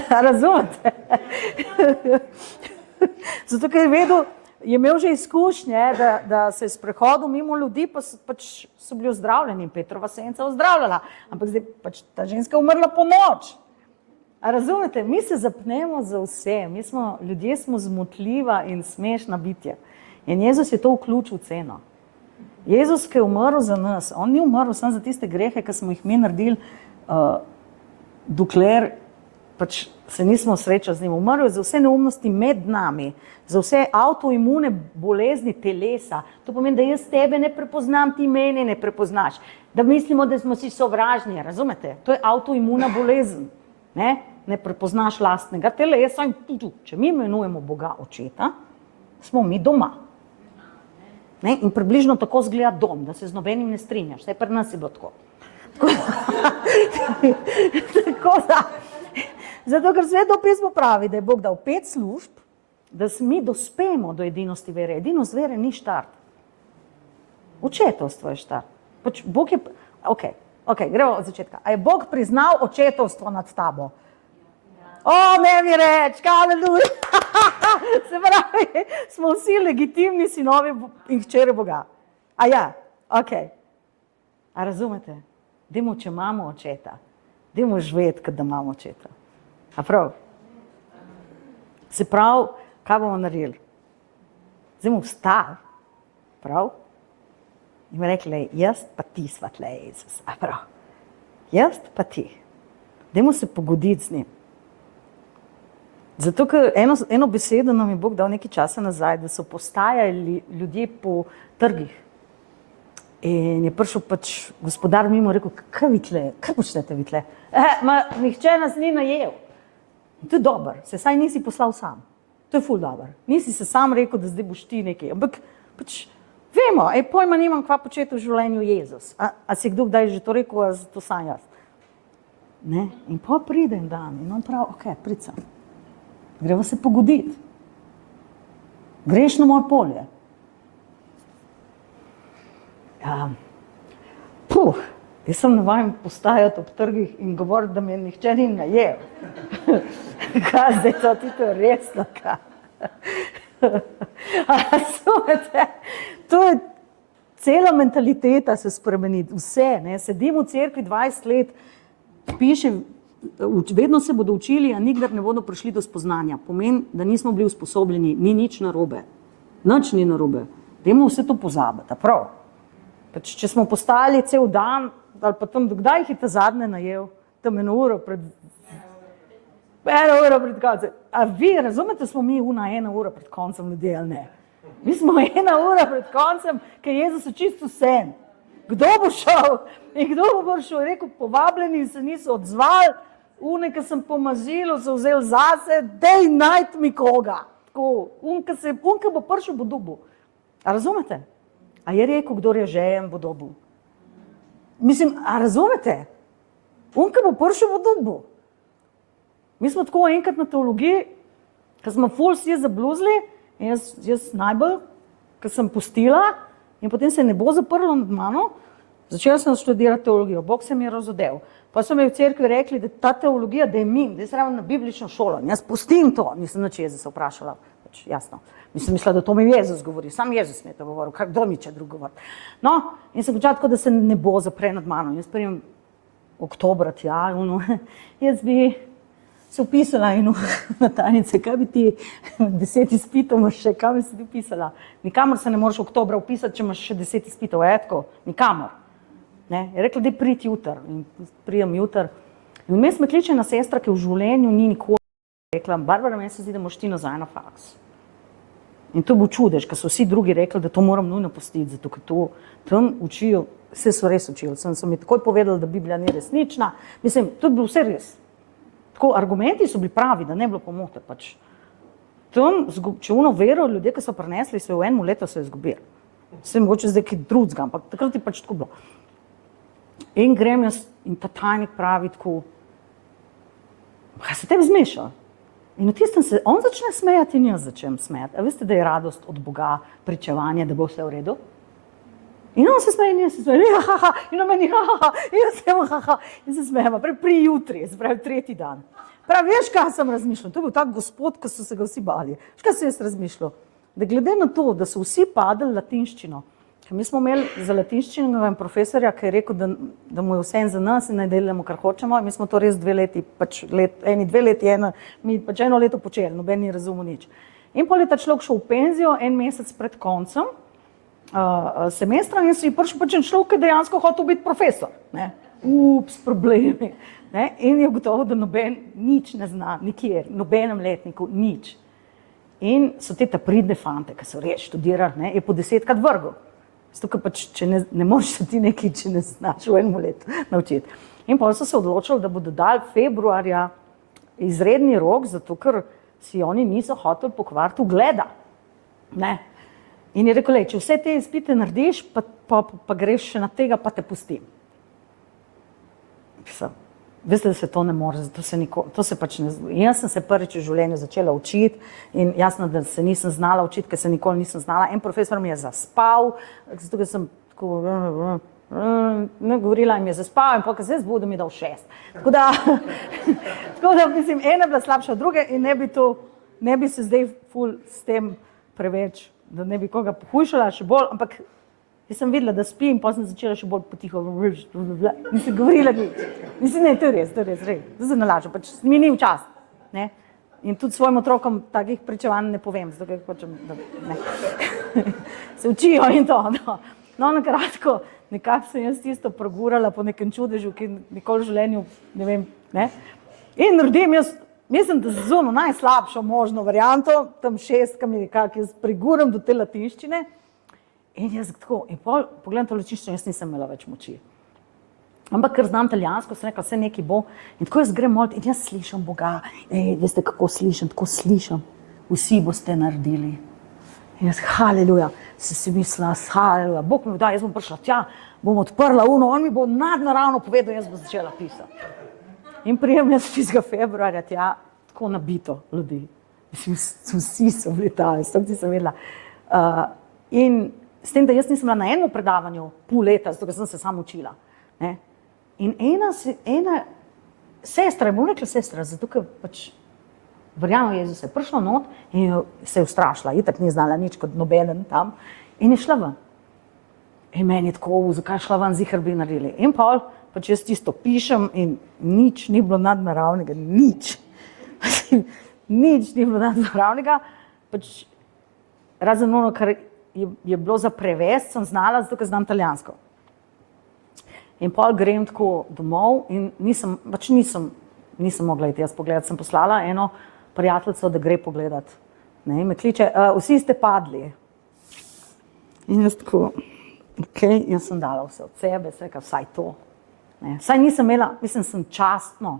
Razumete? Zato, ker je vedel, je imel že izkušnje, da se je sprehodil mimo ljudi, pa pač so bili ozdravljeni in Petrova senca ozdravljala. Ampak zdaj pač ta ženska je umrla po noč. A razumete? Mi se zapnemo za vse. Ljudje smo zmotljiva in smešna bitja. In Jezus je to vključil v ceno. Jezus, ki je umrl za nas, on ni umrl samo za tiste grehe, ki smo jih mi naredili, dokler pač se nismo srečali z njim. Umrl je za vse neumnosti med nami, za vse avtoimune bolezni telesa. To pomeni, da jaz tebe ne prepoznam, ti mene ne prepoznaš. Da mislimo, da smo si sovražni, razumete? To je avtoimuna bolezen. Ne prepoznaš lastnega telesa in če mi imenujemo Boga očeta, smo mi doma. In približno tako izgleda dom, da se z nobenim ne strinjaš. Vse pri nas je bilo tako. Tako da, zato, ker Sveto pismo pravi, da je Bog dal 5 služb, da mi dospemo do edinosti vere. Edinost vere ni štart. Očetovstvo je štart. Pač Bog je, gremo od začetka. A je Bog priznal očetovstvo nad tabo? Ne mi reč, haleluja. Se pravi, smo vsi legitimni sinovi in hčere Boga. A ja, A razumete? Dajmo, če imamo očeta, dajmo živeti, kot da imamo očeta. A prav? Se pravi, kaj bomo naredili? Zdaj bomo vstali, prav? In bomo rekli, jaz pa ti sva tle, Jezus. A prav? Jaz pa ti. Dajmo se pogoditi z njim. Zato, ker eno besedo nam je Bog dal nekaj časa nazaj, da so postajali ljudje po trgih. In je prišel pač gospodar mimo, rekel, kaj vi tle, kaj počnete vi tle? Nihče nas ni najel. In to je dobro, se saj nisi poslal sam. To je ful dobro. Nisi se sam rekel, da zdaj boš ti nekaj. Ampak pač vemo, pojma nimam, kva početi v življenju Jezus. A si kdo kdaj že to rekel, a to sam jaz? Ne? In pa pride en dan in on pravi, prid sem. Gremo se pogoditi. Greš na moje polje. Jaz sem navajen postajati ob trgih in govoriti, da me nihče ni najel. Kaj zdaj to, ti to je resno, kaj? To je cela mentaliteta se spremeni, vse, ne, sedim v cerkvi 20 let, piše, vedno se bodo učili, a nikdar ne bodo prišli do spoznanja. Pomeni, da nismo bili usposobljeni, ni nič narobe. Nič ni narobe. Dajmo vse to pozabiti, prav? Pač, če smo postali cel dan, ali pa tam, kdaj jih je ta zadnje najel? Tam 1 uro pred koncem. A vi razumete, smo mi 1 ura pred koncem ljudje, ali ne? Mi smo 1 ura pred koncem, ker Jezus je čisto sen. Kdo bo šel? In kdo bo šel? Rekel, povabljeni se niso odzvali, ki sem pomazil, so vzeli zase, dej najti mi koga. Ki bo prišel, bo dobil. A razumete? A je rekel, kdor je žejen, bo dobil. Mislim, a razumete? Ki bo prišel, bo dobil. Mi smo tako enkrat na teologiji, ko smo ful vsi zabluzli, in jaz najbolj, ko sem pustila, in potem se ne bo zaprlo nad mano, začela sem študirati teologijo, Bog se mi je razodel. Pa so mi v cerkvi rekli, da ta teologija, da je mim, da je sravno na biblično šolo. Jaz pustim to, nisem nič Jezusa vprašala. Pač, jasno. Nisem mislila, da to mi Jezus govori, sam Jezus mi je to govoril, kdo mi če drug govori. No, in sem končala tako, da se ne bo zapre nad mano. Jaz prijem oktobra, jaz bi se upisala in na tajnice, kaj bi ti 10 izpitov imaš še, kaj bi se ti upisala? Nikamor se ne moreš oktobra upisati, če imaš še 10 izpitov, tako, nikamor. Ne? Je rekla, da je priti jutr, in prijem jutr. In vmes me kliče ena sestra, ki v življenju ni nikoli rekla, Barbara, meni se zdi, da moraš ti nazaj na faks. In to bo čudež, ker so vsi drugi rekli, da to moram nujno pustiti, zato ker to tam učijo, vse so res učili. So mi takoj povedali, da Biblija ni resnična. Mislim, to je bilo vse res. Tako, argumenti so bili pravi, da ne bilo pomote. Pač. Tam, če uno vero, ljudje, ki so prenesli sve v enem letu, so izgubili. Vse mogoče zdaj kaj drugega, ampak takrat je pač tako bilo. In grem jaz in ta tajnik pravi tako, kaj se tebi zmeša? In v tistem se on začne smejati in jaz začnem smejati. A veste, da je radost od Boga pričevanje, da bo vse v redu? In on se smeje in jaz se smeje, in on meni, in jaz se smejem, pri jutri, se pravi 3. dan. Pravi, veš, kaj sem razmišljal? To je bil tak gospod, ki so se ga vsi bali. Veš, kaj sem jaz razmišljal? Da glede na to, da so vsi padali latinščino, ker mi smo imeli za latinščino profesorja, ki je rekel, da mu je vse za nas in naj delamo, kar hočemo, in mi smo to res 2 leti, pač eni 2 leti, mi pač 1 leto počeli, noben ni razumel nič. In pol je ta človek šel v penzijo 1 mesec pred koncem semestra in si prišel pač en človek, ki dejansko hotel biti profesor. Ne? Ups, problemi. Ne? In je gotovo, da noben nič ne zna, nikjer, nobenem letniku, nič. In so te pridne fante, ki so res študirali, ne, je po 10krat vrgel. Zato, ker pač, če ne moreš se ti nekaj, če ne znaš v enem letu naučiti. In pa so se odločili, da bodo dali februarja izredni rok, zato ker si oni niso hoteli pokvariti ugleda. Ne. In je rekel, če vse te izpite narediš, pa greš še na tega, pa te pustim. Veste, da se to ne more, to se pač ne zdi. Jaz sem se prvič v življenju začela učiti in jasno, da se nisem znala učiti, ker se nikoli nisem znala. En profesor mi je zaspal, zato ker sem tako govorila in mi je zaspal in pokaj se zbudil, mi je dal 6. Tako da, mislim, ena je bila slabša od druge in ne bi se zdaj ful s tem preveč, da ne bi koga pohujšala še bolj, ampak jaz sem videla, da spi in potem sem začela še bolj potiho, nisem govorila nič. Mislim, ne, to je res, to se nalažem, pač mi ni včas. Ne? In tudi svojim otrokom takih pričevanj ne povem, zato ker hočem, da ne. Se učijo in to. No, na kratko, nekako sem jaz tisto progurala po nekem čudežu, ki nikoli v življenju, ne vem, ne. In naredim jaz, mislim, da z ono najslabšo možno varianto, tam 6, kam je nekako jaz priguram do te latinščine. In jaz tako, in pogledam to latinščino, jaz nisem imela več moči. Ampak ker znam italijansko, sem rekla, vse nekaj bo. In tako jaz grem molit in jaz slišam Boga. Veste, kako slišam, tako slišam. Vsi boste naredili. In jaz, haleluja, sem si mislila, haleluja, Bog mi da, jaz bom prišla tja, bom odprla uno, on mi bo nadnaravno povedal, jaz bom začela pisati. In prijem jaz 5. februarja tja, tako nabito ljudi. Mislim, vsi so bili tam, sem vedela. In s tem, da jaz nisem bila na enem predavanju pol leta, zato ker sem se samo učila. Ne? In ena sestra, bom rekla sestra, zato ker pač verjamem Jezus je prišla not in se je ustrašila, itak ni znala nič kot nobenen tam in je šla ven. In meni je tako, zakaj šla ven, zihar bi naredili. In pol, pač jaz tisto pišem in nič ni bilo nadnaravnega, nič. Nič ni bilo nadnaravnega, pač razen ono, kar je bilo za prevest, sem znala, zato ker znam italijansko. In pol grem tako domov in nisem mogla iti jaz pogledati, sem poslala eno prijateljico, da gre pogledat. Ne, me kliče, vsi ste padli. In jaz tako, okej, jaz sem dala vse od sebe, vsaj to. Ne, vsaj nisem imela, mislim, sem častno,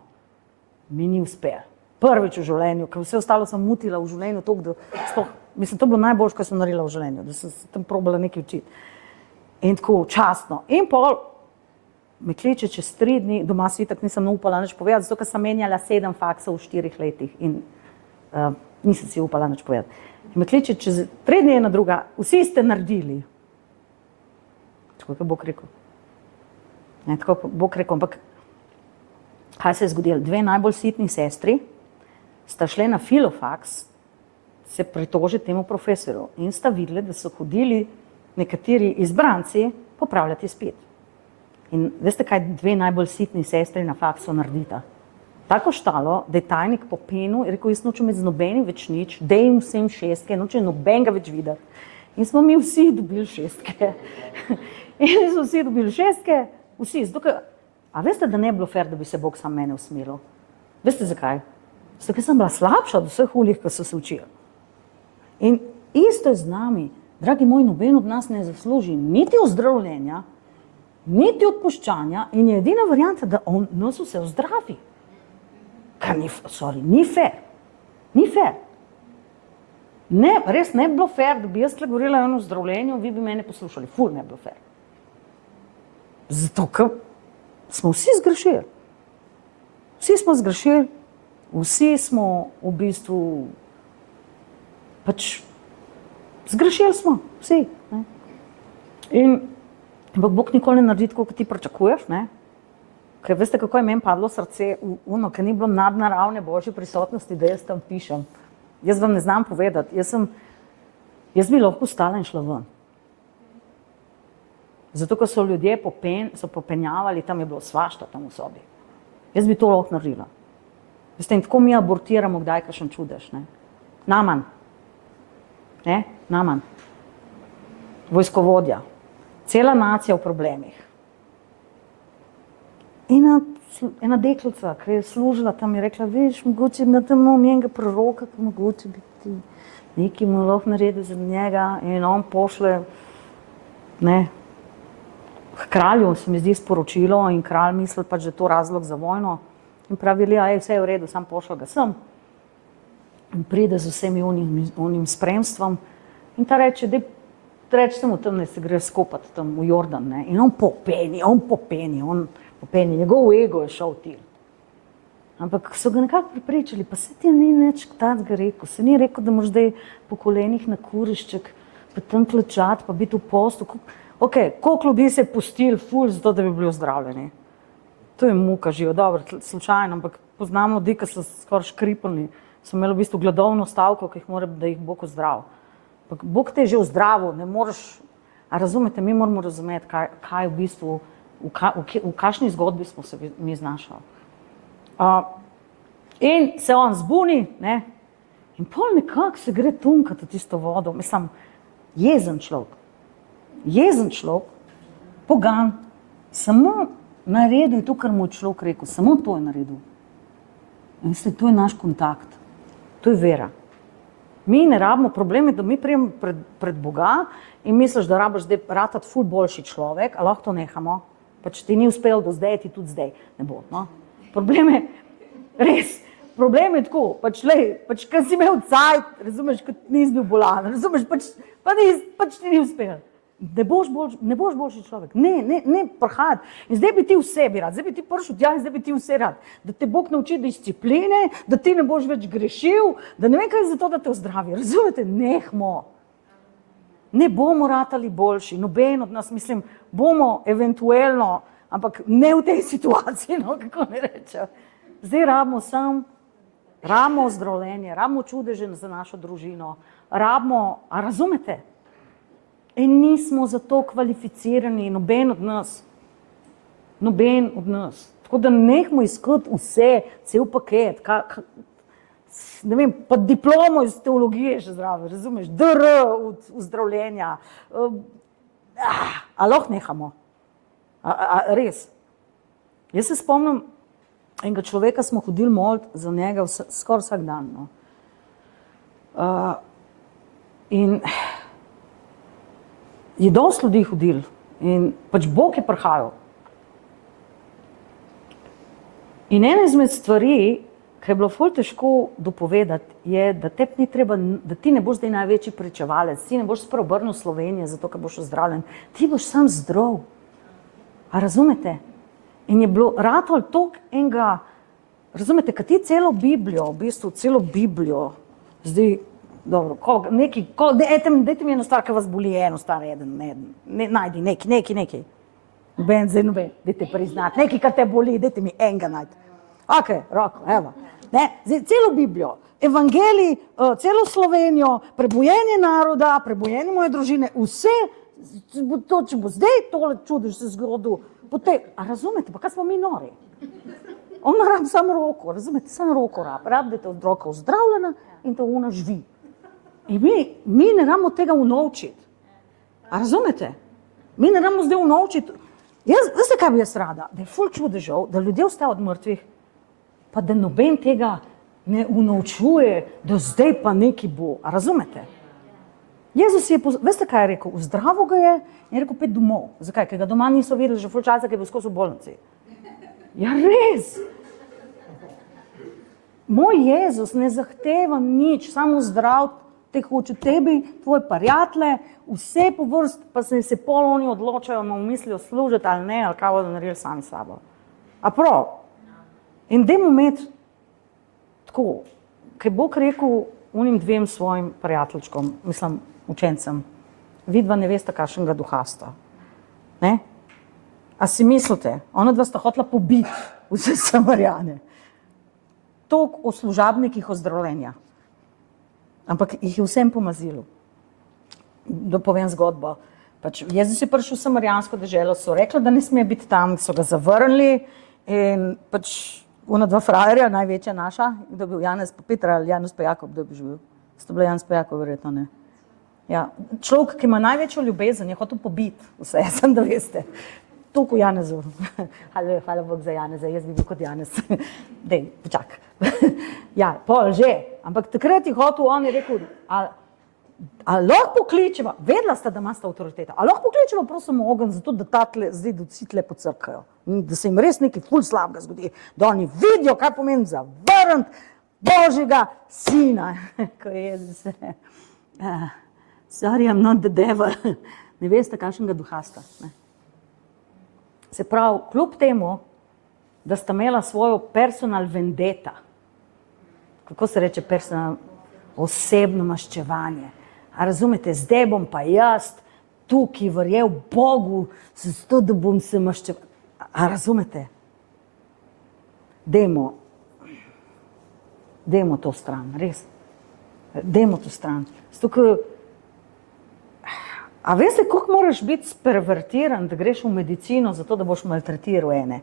mi ni uspel. Prvič v življenju, ker vse ostalo sem mutila v življenju toliko, da sploh, mislim, to bilo najboljše, kar sem naredila v življenju, da sem se tam probala nekaj učiti. In tako, častno. In pol me kliče čez 3 dni, doma si itak nisem upala nič povedati, zato ker sem menjala 7 faksov v 4 letih in nisem si upala nič povedati. In me kliče čez 3 dni ena druga, vsi ste naredili. Tako je Bog rekel. Ne, tako je Bog rekel, ampak kaj se je zgodilo? 2 najbolj sitni sestri sta šle na filofaks se pritožiti temu profesorju in sta videli, da so hodili nekateri izbranci popravljati izpit. In veste, kaj 2 najbolj sitni sestri na faksu naredita? Tako štalo, da je tajnik popenil, je rekel, jaz nočem imeti z nobenim več nič, dej jim vsem 6, nočem nobenega več videti. In smo mi vsi dobili 6. In so vsi dobili 6, vsi. A veste, da ne je bilo fair, da bi se Bog sam mene usmilil? Veste zakaj? Zato, ker sem bila slabša od vseh ulih, ki so se učili. In isto je z nami. Dragi moji, noben od nas ne zasluži niti ozdravljenja, niti odpuščanja in je edina varianta, da on nas vse ozdravi. Kar ni fair. Ni fair. Ne, res ne bi bilo fair, da bi jaz govorila o ozdravljenju, vi bi mene poslušali. Ful ne bi bilo fair. Zato, ker smo vsi zgrešili. Vsi smo zgrešili, vsi smo v bistvu pač zgrešili smo, vsi. Ne? In Bog nikoli ne naredi tako, kot ti pričakuješ, ne? Ker veste, kako je meni padlo srce v ker ni bilo nadnaravne Božje prisotnosti, da jaz tam pišem. Jaz vam ne znam povedati, jaz bi lahko stala in šla ven. Zato, ker so ljudje popenjavali, tam je bilo svašta tam v sobi. Jaz bi to lahko naredila. Veste, in tako mi abortiramo kdaj kakšen čudež, ne? Naman. Ne? Naman. Vojskovodja. Cela nacija v problemih. In ena deklica, ki je služila tam, je rekla, veš, mogoče na tem imamo njenega proroka, ki mogoče bi ti nekaj mu lahko naredil za njega in on pošle, ne, k kralju se mi zdi sporočilo in kralj misli pač, da je to razlog za vojno in pravi, ja, vse je v redu, sam pošle ga sem. In pride z vsemi onim spremstvom in ta reče, reče mu tam, ne se gre skopati tam v Jordan, ne, in on popeni, njegov ego je šel til. Ampak so ga nekako pripričali, pa se ti ni nič takega rekel, se ni rekel, da moraš zdaj po kolenih na kurišček, pa tam klečati, pa biti v postu. Ok, koliko ljudi se je pustil ful zato, da bi bili ozdravljeni. To je muka živo, dobro, slučajno, ampak poznam ljudi, ki so skoraj škripani, so imeli v bistvu gladovno stavko, ki jih mora, da jih Bog ozdravi. Ampak Bog te je že ozdravil, ne moreš, a razumete, mi moramo razumeti, kaj v bistvu, v kakšni zgodbi smo se mi znašali. In se on zbuni, ne, in pol nekako se gre tunkati v tisto vodo, mislim, jezen človek, pogan, samo naredil to, kar mu je človek rekel, samo to je naredil. In mislim, to je naš kontakt, to je vera. Mi ne rabimo problemi, da mi prijemo pred Boga in misliš, da rabiš zdaj ratati ful boljši človek, a lahko to nehamo, pač ti ni uspel do zdaj, ti tudi zdaj ne bo, no. Problem je, res, problem je tako, pač kad si imel cajt, razumeš, kad nisi bil bolan, razumeš, pač ti ni uspel. Ne boš boljši človek, ne prihajati. In zdaj bi ti vse bi rad, zdaj bi ti prišel tja in zdaj bi ti vse rad. Da te Bog nauči discipline, da ti ne boš več grešil, da ne vem kaj je za to, da te ozdravi. Razumete, nehmo. Ne bomo ratali boljši, noben od nas, mislim, bomo eventuelno, ampak ne v tej situaciji, no, kako mi rečem. Zdaj rabimo ozdravljenje, rabimo čudeže za našo družino, rabimo, a razumete? In nismo za to kvalificirani, noben od nas. Tako da nehmo iskati vse, cel paket, ne vem, pa diplomo iz teologije še zdrave, razumeš, DR od zdravljenja. A lahko nehamo? Res. Jaz se spomnim, enega človeka smo hodili molit za njega skoraj vsak dan. No. In je dosti ljudi hodil in pač Bog je prihajal. In ena izmed stvari, ki je bilo ful težko dopovedati, je, da tebi ni treba, da ti ne boš zdaj največji pričevalec, ti ne boš spreobrnil Slovenije, zato ker boš ozdravljen, ti boš sam zdrav. A razumete? In je bilo ratalo toliko enega, razumete, kad ti celo Biblijo, v bistvu celo Biblijo, zdaj, dobro, dajte mi eno stvar, ki vas boli, eno stvar, najdi, nekaj. Noben, dajte priznati, nekaj, kar te boli, dajte mi enega najti. Ok, roko, evo. Zdaj, celo Biblijo, evangelij, celo Slovenijo, prebojenje naroda, prebojenje moje družine, vse, to, če bo zdaj tole čudež se zgodil, a razumete, pa kaj smo mi nori? Ona rab samo roko, razumete, samo roko rab, da je od roka ozdravljena in da ona živi. In mi ne rabimo tega unovčiti. A razumete? Mi ne rabimo zdaj unovčiti. Veste, kaj bi jaz rada? Da je ful čudežev, da ljudje ostajajo od mrtvih, pa da noben tega ne unovčuje, da zdaj pa nekaj bo. A razumete? Jezus je, veste, kaj je rekel? Zdravo ga je in je rekel, pet domov. Zakaj? Ker ga doma niso videli že ful časa, ker je bil skozi v bolnici. Ja, res. Moj Jezus ne zahteva nič, samo zdrav te hoče tebi, tvoje prijatelje, vse po vrst, pa se pol oni odločajo, no mislijo služiti ali ne, ali kaj bodo naredili sami sabo. A prav? In dajmo imeti tako, kaj Bog rekel unim dvem svojim prijateljčkom, mislim, učencem, vidva ne veste, kakšnega duha sta. Ne? A si mislite, ona dva sta hotela pobiti vse Samarijane. Toliko o služabnikih ozdravljenja. Ampak jih je vsem pomazilo. Da povem zgodbo. Pač Jezus je prišel v Samarijansko deželo, so rekli, da ne sme biti tam, so ga zavrnili in pač ona dva frajerja, največja naša, kdo je bil Janez pa Petra ali Janez pa Jakob, kdo bi živel? Sto bila Janez pa Jakob, verjetno ne. Ja, človek, ki ima največjo ljubezen, je hotel pobiti vse, sem da veste. kot Janezu. Hvala Bog za Janeza, jaz bi bil kot Janez. Dej, počak. Ja, pol že. Ampak takrat je hotel, on je rekel, a lahko pokličeva, vedela sta, da imata avtoriteta, a lahko pokličeva prosim ogenj, zato da zdaj da vsi tle pocrkajo. Da se jim res nekaj ful slabega zgodi, da oni vidijo, kaj pomeni zavrniti Božjega sina. Ko je Jezus, sorry, I'm not the devil. Ne veste, kakšnega duha sta. Ne? Se pravi, kljub temu, da sta imela svojo personal vendeta, kako se reče personal, osebno maščevanje. A razumete, zdaj bom pa jaz tukaj verjel Bogu, zato da bom se maščeval. A razumete? Dajmo to stran, res. Dajmo to stran. A veste, koliko moraš biti spervertiran, da greš v medicino, zato da boš maltretiral ene?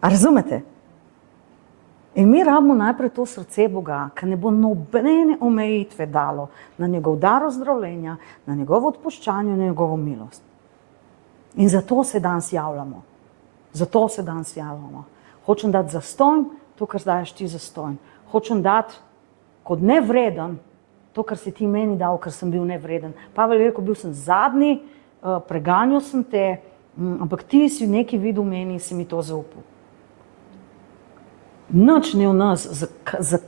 A razumete? In mi rabimo najprej to srce Boga, ki ne bo nobene omejitve dalo na njegov dar ozdravljenja, na njegovo odpuščanje, na njegovo milost. In zato se danes javljamo. Zato se danes javljamo. Hočem dati zastonj to, kar daješ ti zastonj. Hočem dati kot nevreden to, kar si ti meni dal, ker sem bil nevreden. Pavel je rekel, bil sem zadnji, preganjal sem te, ampak ti si nekaj videl meni in si mi to zaupal. Nič ne v nas,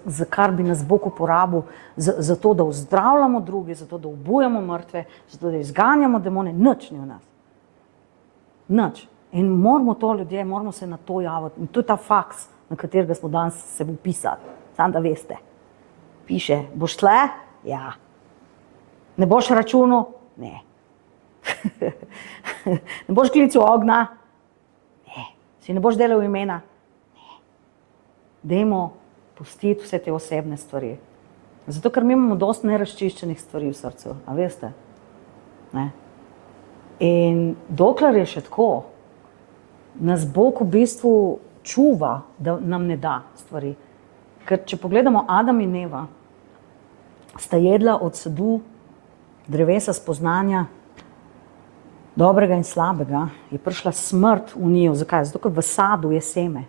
za kar bi nas Bog uporabil, za to, da ozdravljamo druge, za to, da obujamo mrtve, za to, da izganjamo demone, nič ne v nas. Nič. In moramo to ljudje, moramo se na to javiti. In to je ta faks, na katerega smo danes se bo pisati. Samo da veste. Piše, boš tle? Ja. Ne boš računal? Ne. Ne boš klical ognja? Ne. Si ne boš delal imena? Dajmo pustiti vse te osebne stvari. Zato, ker mi imamo dosti nerazčiščenih stvari v srcu, a veste? Ne? In dokler je še tako, nas Bog v bistvu čuva, da nam ne da stvari. Ker če pogledamo Adam in Eva, sta jedla od sadu drevesa spoznanja dobrega in slabega, je prišla smrt v njiju. Zakaj? Zato, ker v sadu je seme.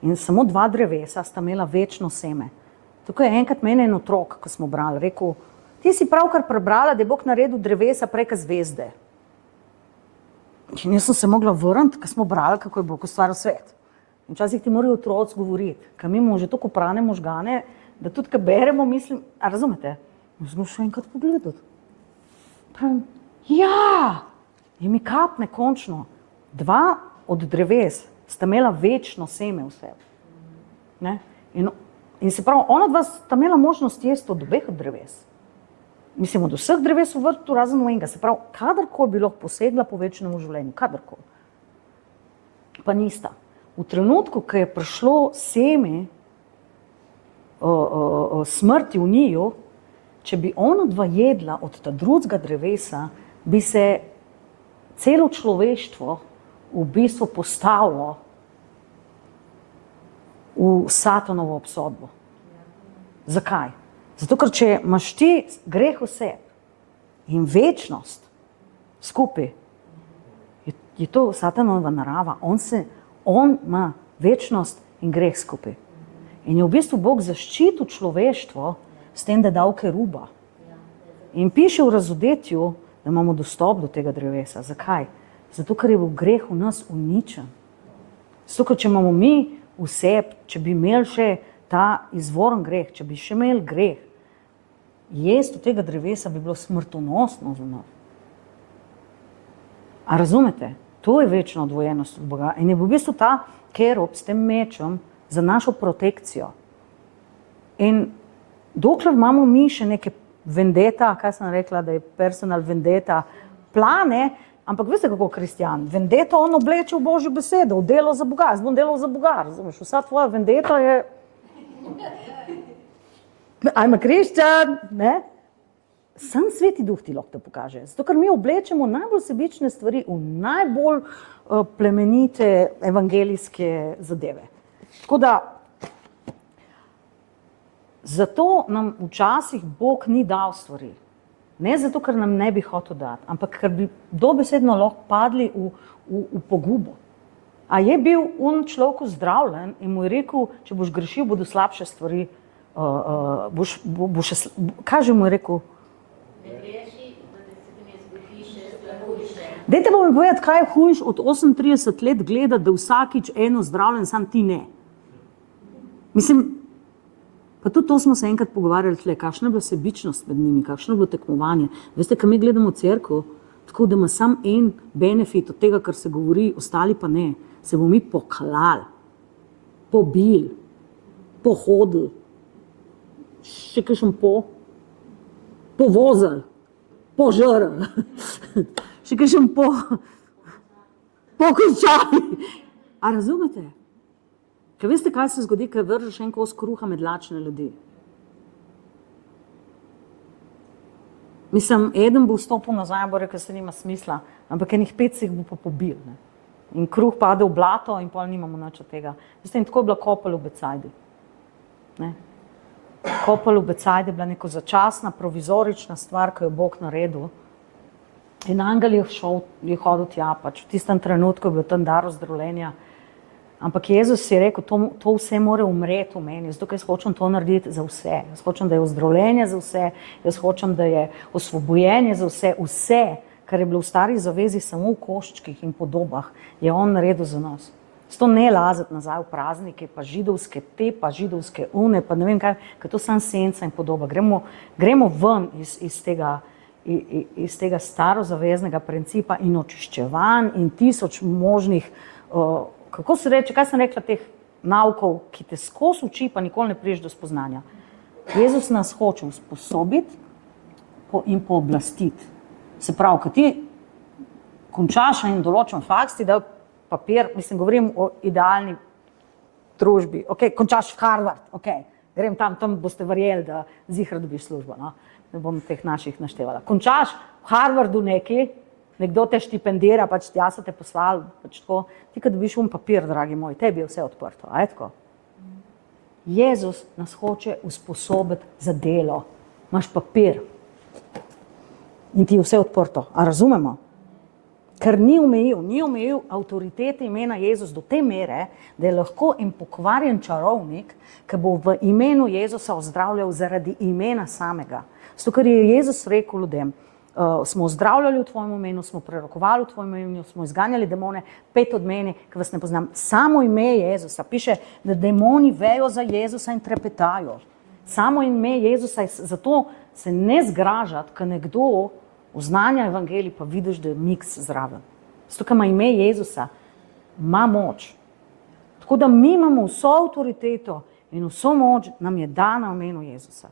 In samo 2 drevesa sta imela večno seme. Tako je enkrat mene en otrok, ko smo brali, rekel, ti si pravkar prebrala, da je Bog naredil drevesa preko zvezde. In jaz sem se mogla vrniti, ko smo brali, kako je Bog ustvaril svet. In včasih ti morajo otroci govoriti, ker mi imamo že toliko prane možgane, da tudi, ko beremo, mislim, a razumete? Smo še enkrat pogledati. Pravim, ja, in mi kapne končno. 2 od dreves sta imela večno seme v sebi. Ne? In se pravi, ona 2 sta imela možnost jesti od 2 dreves. Mislim, od vseh dreves v vrtu, razen enega. Se pravi, kadarkoli bi lahko posegla po večnemu življenju, kadarkoli. Pa nista. V trenutku, ko je prišlo seme smrti v njiju, če bi ona 2 jedla od ta drugega drevesa, bi se celo človeštvo v bistvu postavilo v Satanovo obsodbo. Zakaj? Zato, ker če imaš ti greh v sebi in večnost skupaj, je to Satanova narava. On ima večnost in greh skupaj. In je v bistvu Bog zaščitil človeštvo s tem, da dal keruba. In piše v Razodetju, da imamo dostop do tega drevesa. Zakaj? Zato, ker je bil greh v nas uničen. Zato, ker če imamo mi v sebi, če bi imeli še ta izvoren greh, če bi še imeli greh, jesti od tega drevesa bi bilo smrtonosno za nas. A razumete? To je večna odvojenost od Boga. In je v bistvu ta kerub s tem mečem za našo protekcijo. In dokler imamo mi še neke vendeta, kaj sem rekla, da je personal vendeta, plane, ampak veste, kako kristjan? Vendeta on obleče v Božjo besedo, v delo za Boga. Jaz bom delal za Boga, razumeš? Vsa tvoja vendeta je I'm a Christian, ne? Sam Sveti Duh ti lahko to pokaže. Zato, ker mi oblečemo najbolj sebične stvari v najbolj plemenite evangelijske zadeve. Tako da, zato nam včasih Bog ni dal stvari. Ne zato, ker nam ne bi hotel dati, ampak ker bi dobesedno lahko padli v v pogubo. A je bil on človek zdravljen in mu je rekel, če boš grešil, bodo slabše stvari, kaj mu je rekel? Ne greši, da te se mi zgrešiš, lahko više. Dajte mi povedati, kaj je hujš od 38 let gledati, da vsakič eno zdravljen, sam ti ne. Mislim, pa tudi to smo se enkrat pogovarjali tle, kakšna je bila sebičnost med njimi, kakšno je bilo tekmovanje. Veste, kaj mi gledamo cerkev, tako da ima sam en benefit od tega, kar se govori, ostali pa ne. Se bomo mi poklali, pobili, pohodili, še kakšen povozili, požrli, še kakšen pokončali. A razumete? Ker veste, kaj se zgodi, ker vržeš en kos kruha med lačne ljudi? Mislim, eden bo vstopil nazaj, bo rekel, se nima smisla, ampak enih 5 se jih bo pa pobil. Ne? In kruh pade v blato in pol nimamo nič od tega. Veste, in tako je bila Kopel v Becajdi. Kopel v Becajdi je bila neko začasna, provizorična stvar, ki jo Bog naredil. In angel je hodil tja, pač v tistem trenutku je bil tam dar ozdravljenja. Ampak Jezus je rekel, to vse mora umreti v meni, zato ker jaz hočem to narediti za vse. Jaz hočem, da je ozdravljenje za vse, jaz hočem, da je osvobojenje za vse. Vse, kar je bilo v stari zavezi samo v koščkih in podobah, je on naredil za nas. Zato ne lazati nazaj v praznike, pa židovske te, pa židovske une, pa ne vem kaj, ker to sam senca in podoba. Gremo ven iz tega starozaveznega principa in očiščevanj in tisoč možnih, kako se reče, kaj sem rekla, teh naukov, ki te skozi uči, pa nikoli ne priješ do spoznanja. Jezus nas hoče usposobiti in pooblastiti. Se pravi, ko ti končaš in določen faks, ti dajo papir, mislim, govorim o idealni družbi. Ok, končaš Harvard, ok, grem tam boste verjeli, da zihar dobiš službo, no? Ne bom teh naših naštevala. Končaš v Harvardu nekdo te štipendira, pač tja so te poslali, pač tako, ti kad dobiš papir, dragi moj, tebi je vse odprto, a je tako? Jezus nas hoče usposobiti za delo. Imaš papir in ti je vse odprto, a razumemo? Ker ni omejil avtoritete imena Jezus do te mere, da je lahko en pokvarjen čarovnik, ki bo v imenu Jezusa ozdravljal zaradi imena samega. Zato, ker je Jezus rekel ljudem, smo ozdravljali v tvojem imenu, smo prerokovali v tvojem imenu, smo izganjali demone, 5 od meni, ki vas ne poznam. Samo ime Jezusa, piše, da demoni vejo za Jezusa in trepetajo. Samo ime Jezusa, zato se ne zgražati, ko nekdo oznanja evangelij, pa vidiš, da je miks zraven. Zato, ker ima ime Jezusa, ima moč. Tako da mi imamo vso avtoriteto in vso moč nam je dana v imenu Jezusa.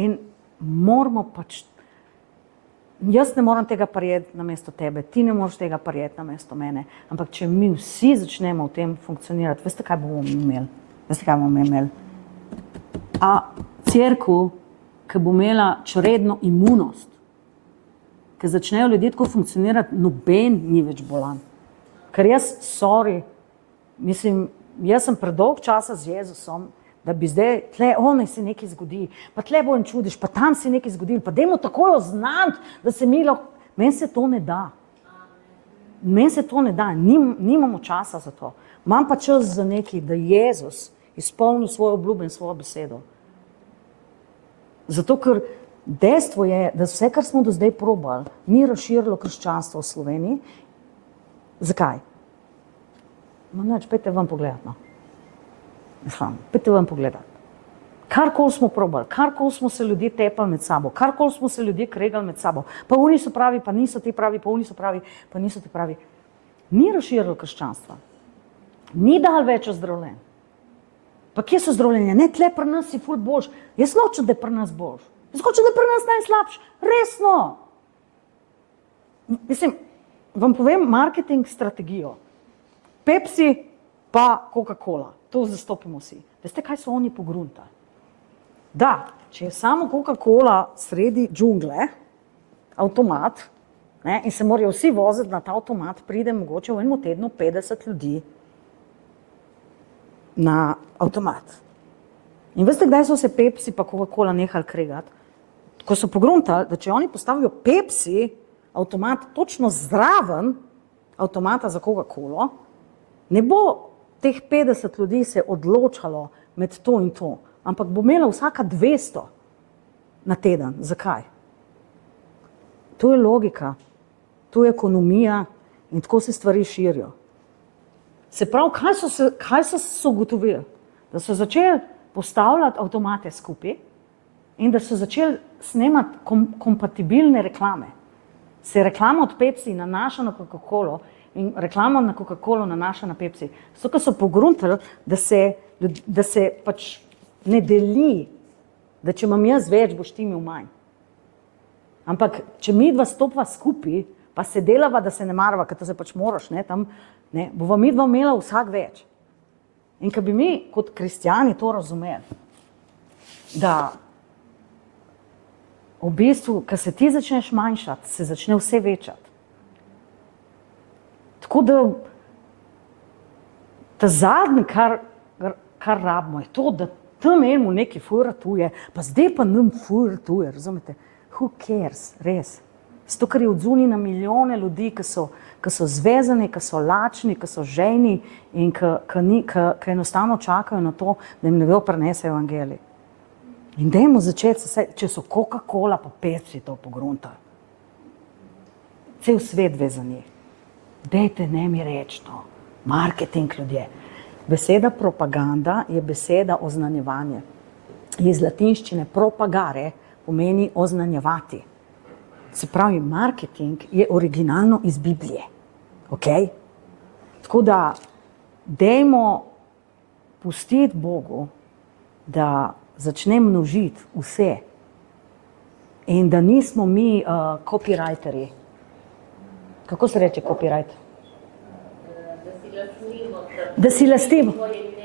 In moramo pač, jaz ne moram tega prijeti namesto tebe, ti ne moreš tega prijeti namesto mene, ampak če mi vsi začnemo v tem funkcionirati, veste, kaj bomo imeli? Veste, kaj bomo imeli? A cerkev, ki bo imela čredno imunost, ki začnejo ljudje tako funkcionirati, noben ni več bolan. Ker jaz, mislim, jaz sem predolg časa z Jezusom, da bi zdaj, tle, naj se nekaj zgodi, pa tle bo in čudiš, pa tam se nekaj zgodil, pa dajmo takoj oznati, da se mi lahko, meni se to ne da. Meni se to ne da, nimamo časa za to. Imam pa čas za nekaj, da Jezus izpolni svojo obljubo in svojo besedo. Zato, ker dejstvo je, da vse, kar smo do zdaj probali, ni razširilo krščanstvo v Sloveniji. Zakaj? Pejte vam pogledati, no. Pejte vam pogledati. Karkoli smo probali, karkoli smo se ljudje tepali med sabo, karkoli smo se ljudje kregali med sabo, pa oni so pravi, pa niso ti pravi, pa oni so pravi, pa niso ti pravi. Ni razširilo krščanstva. Ni dal več ozdravljenj. Pa kje so zdravljenja? Ne, tle pri nas si ful boljš. Jaz nočem, da je pri nas boljš. Jaz hočem, da je pri nas najslabš. Resno. Mislim, vam povem marketing strategijo. Pepsi pa Coca-Cola. To zastopimo vsi. Veste, kaj so oni pogruntali? Da, če je samo Coca-Cola sredi džungle, avtomat, ne, in se morajo vsi voziti na ta avtomat, pride mogoče v enem tednu 50 ljudi na avtomat. In veste, kdaj so se Pepsi pa Coca-Cola nehali kregati? Ko so pogruntali, da če oni postavijo Pepsi avtomat točno zraven avtomata za Coca-Colo, ne bo teh 50 ljudi se odločalo med to in to, ampak bo imela vsaka 200 na teden. Zakaj? To je logika, to je ekonomija in tako se stvari širijo. Se pravi, kaj so se ugotovili? Da so začeli postavljati avtomate skupaj in da so začeli snemati kompatibilne reklame. Se reklama od Pepsi nanaša na Coca-Colo in reklama na Coca-Colo nanaša na Pepsi. Zato, ker so pogruntali, da se pač ne deli, da če imam jaz več, boš ti imel manj. Ampak, če mi dva stopva skupaj, pa se delava, da se ne marava, ker to se pač moraš, ne, tam, ne, bova mi dva imela vsak več. In ko bi mi kot kristjani to razumeli, da v bistvu, ko se ti začneš manjšati, se začne vse večati. Tako da ta zadnje, kar rabimo, je to, da tam enemu nekaj furratuje, pa zdaj pa nam furratuje, razumete? Who cares, res? Zato, ker je odzuni na milijone ljudi, ki so zvezani, ki so lačni, ki so žejni in ki enostavno čakajo na to, da jim nekdo prinese evangelij. In dajmo začeti, če so Coca-Cola pa Pepsi to pogruntali. Cel svet ve za njih. Dajte ne mi reči to. Marketing, ljudje. Beseda propaganda je beseda oznanjevanje. Iz latinščine propagare pomeni oznanjevati. Se pravi, marketing je originalno iz Biblije. Okay? Tako da, dajmo pustiti Bogu, da začne množiti vse in da nismo mi copywriteri. Kako se reče copyright? Da si lastimo.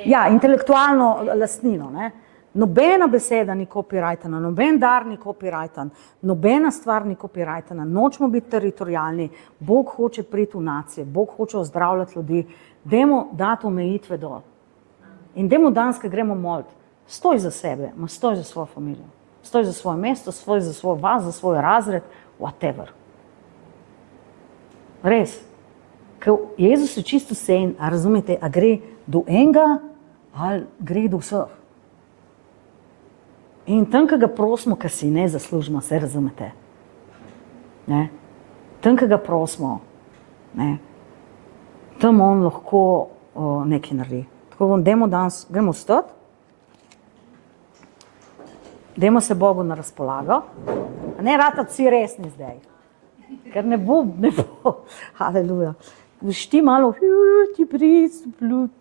Ja, intelektualno lastnino. Ne? Nobena beseda ni copyrightana, noben dar ni copyrightan, nobena stvar ni copyrightana, nočemo biti teritorijalni, Bog hoče priti v nacije, Bog hoče ozdravljati ljudi, dajmo dati omejitve dol. In dajmo danes, ko gremo moliti, stoj za sebe, stoj za svojo familijo, stoj za svoje mesto, stoj za svoj vas, za svoj razred, whatever. Res. Ker Jezus je čisto vsejen, a razumete, a gre do enega ali gre do vseh. In tam, ko ga prosimo, ker si ne zaslužimo, se razumete. Ne? Tam, ko ga prosimo, ne? Tam on lahko nekaj naredi. Tako bom, dajmo danes, gremo vstati, dajmo se Bogu na razpolago, a ne ratati vsi resni zdaj, ker ne bo, haleluja. Boš ti malo, ti pristup,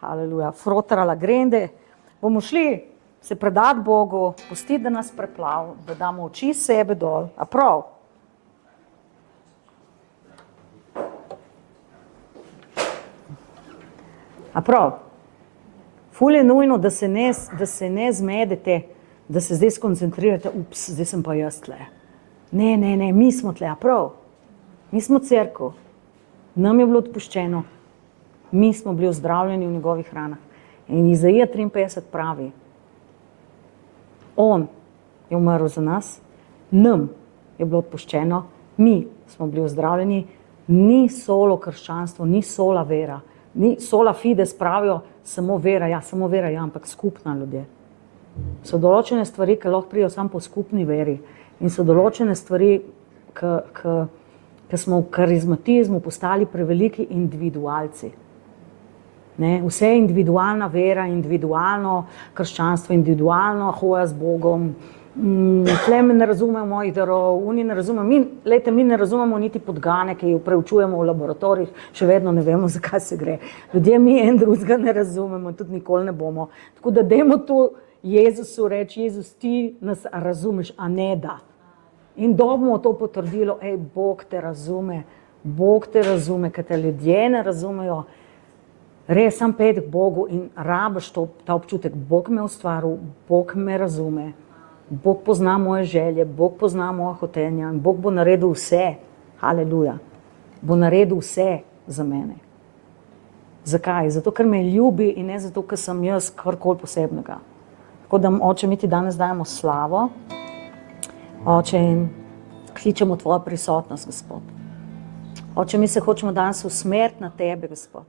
haleluja, frotarala grende, bomo šli se predati Bogu, pustiti, da nas preplav, da damo oči sebe dol, a prav? A prav? Ful je nujno, da se ne zmedete, da se zdaj skoncentrirate, ups, zdaj sem pa jaz tle. Ne, mi smo tle, a prav? Mi smo cerkev, nam je bilo odpuščeno, mi smo bili ozdravljeni v njegovih ranah. In Izaija 53 pravi, on je umrl za nas, nam je bilo odpuščeno, mi smo bili ozdravljeni, ni solo krščanstvo, ni sola vera, ni sola fides pravijo, samo vera, ja, ampak skupna ljudje. So določene stvari, ki lahko prijo samo po skupni veri in so določene stvari, ki smo v karizmatizmu postali preveliki individualci. Ne? Vse je individualna vera, individualno krščanstvo, individualno hoja z Bogom. Tle me ne razumemo mojih darov, oni ne razumemo. Mi ne razumemo niti podgane, ki jo preučujemo v laboratorijih, še vedno ne vemo, zakaj se gre. Ljudje mi en drugega ne razumemo, tudi nikoli ne bomo. Tako da dajmo to Jezusu reči, Jezus, ti nas razumeš, a ne da. In dobimo to potrdilo, Bog te razume, ker te ljudje ne razumejo. Res sam pet k Bogu in rabiš ta občutek, Bog me ustvaril, Bog me razume, Bog pozna moje želje, Bog pozna moja hotenja in Bog bo naredil vse, haleluja, bo naredil vse za mene. Zakaj? Zato, ker me ljubi in ne zato, ker sem jaz karkoli posebnega. Tako da, Oče, mi ti danes dajemo slavo, Oče, in kličemo tvojo prisotnost, Gospod. Oče, mi se hočemo danes usmeriti na tebe, Gospod.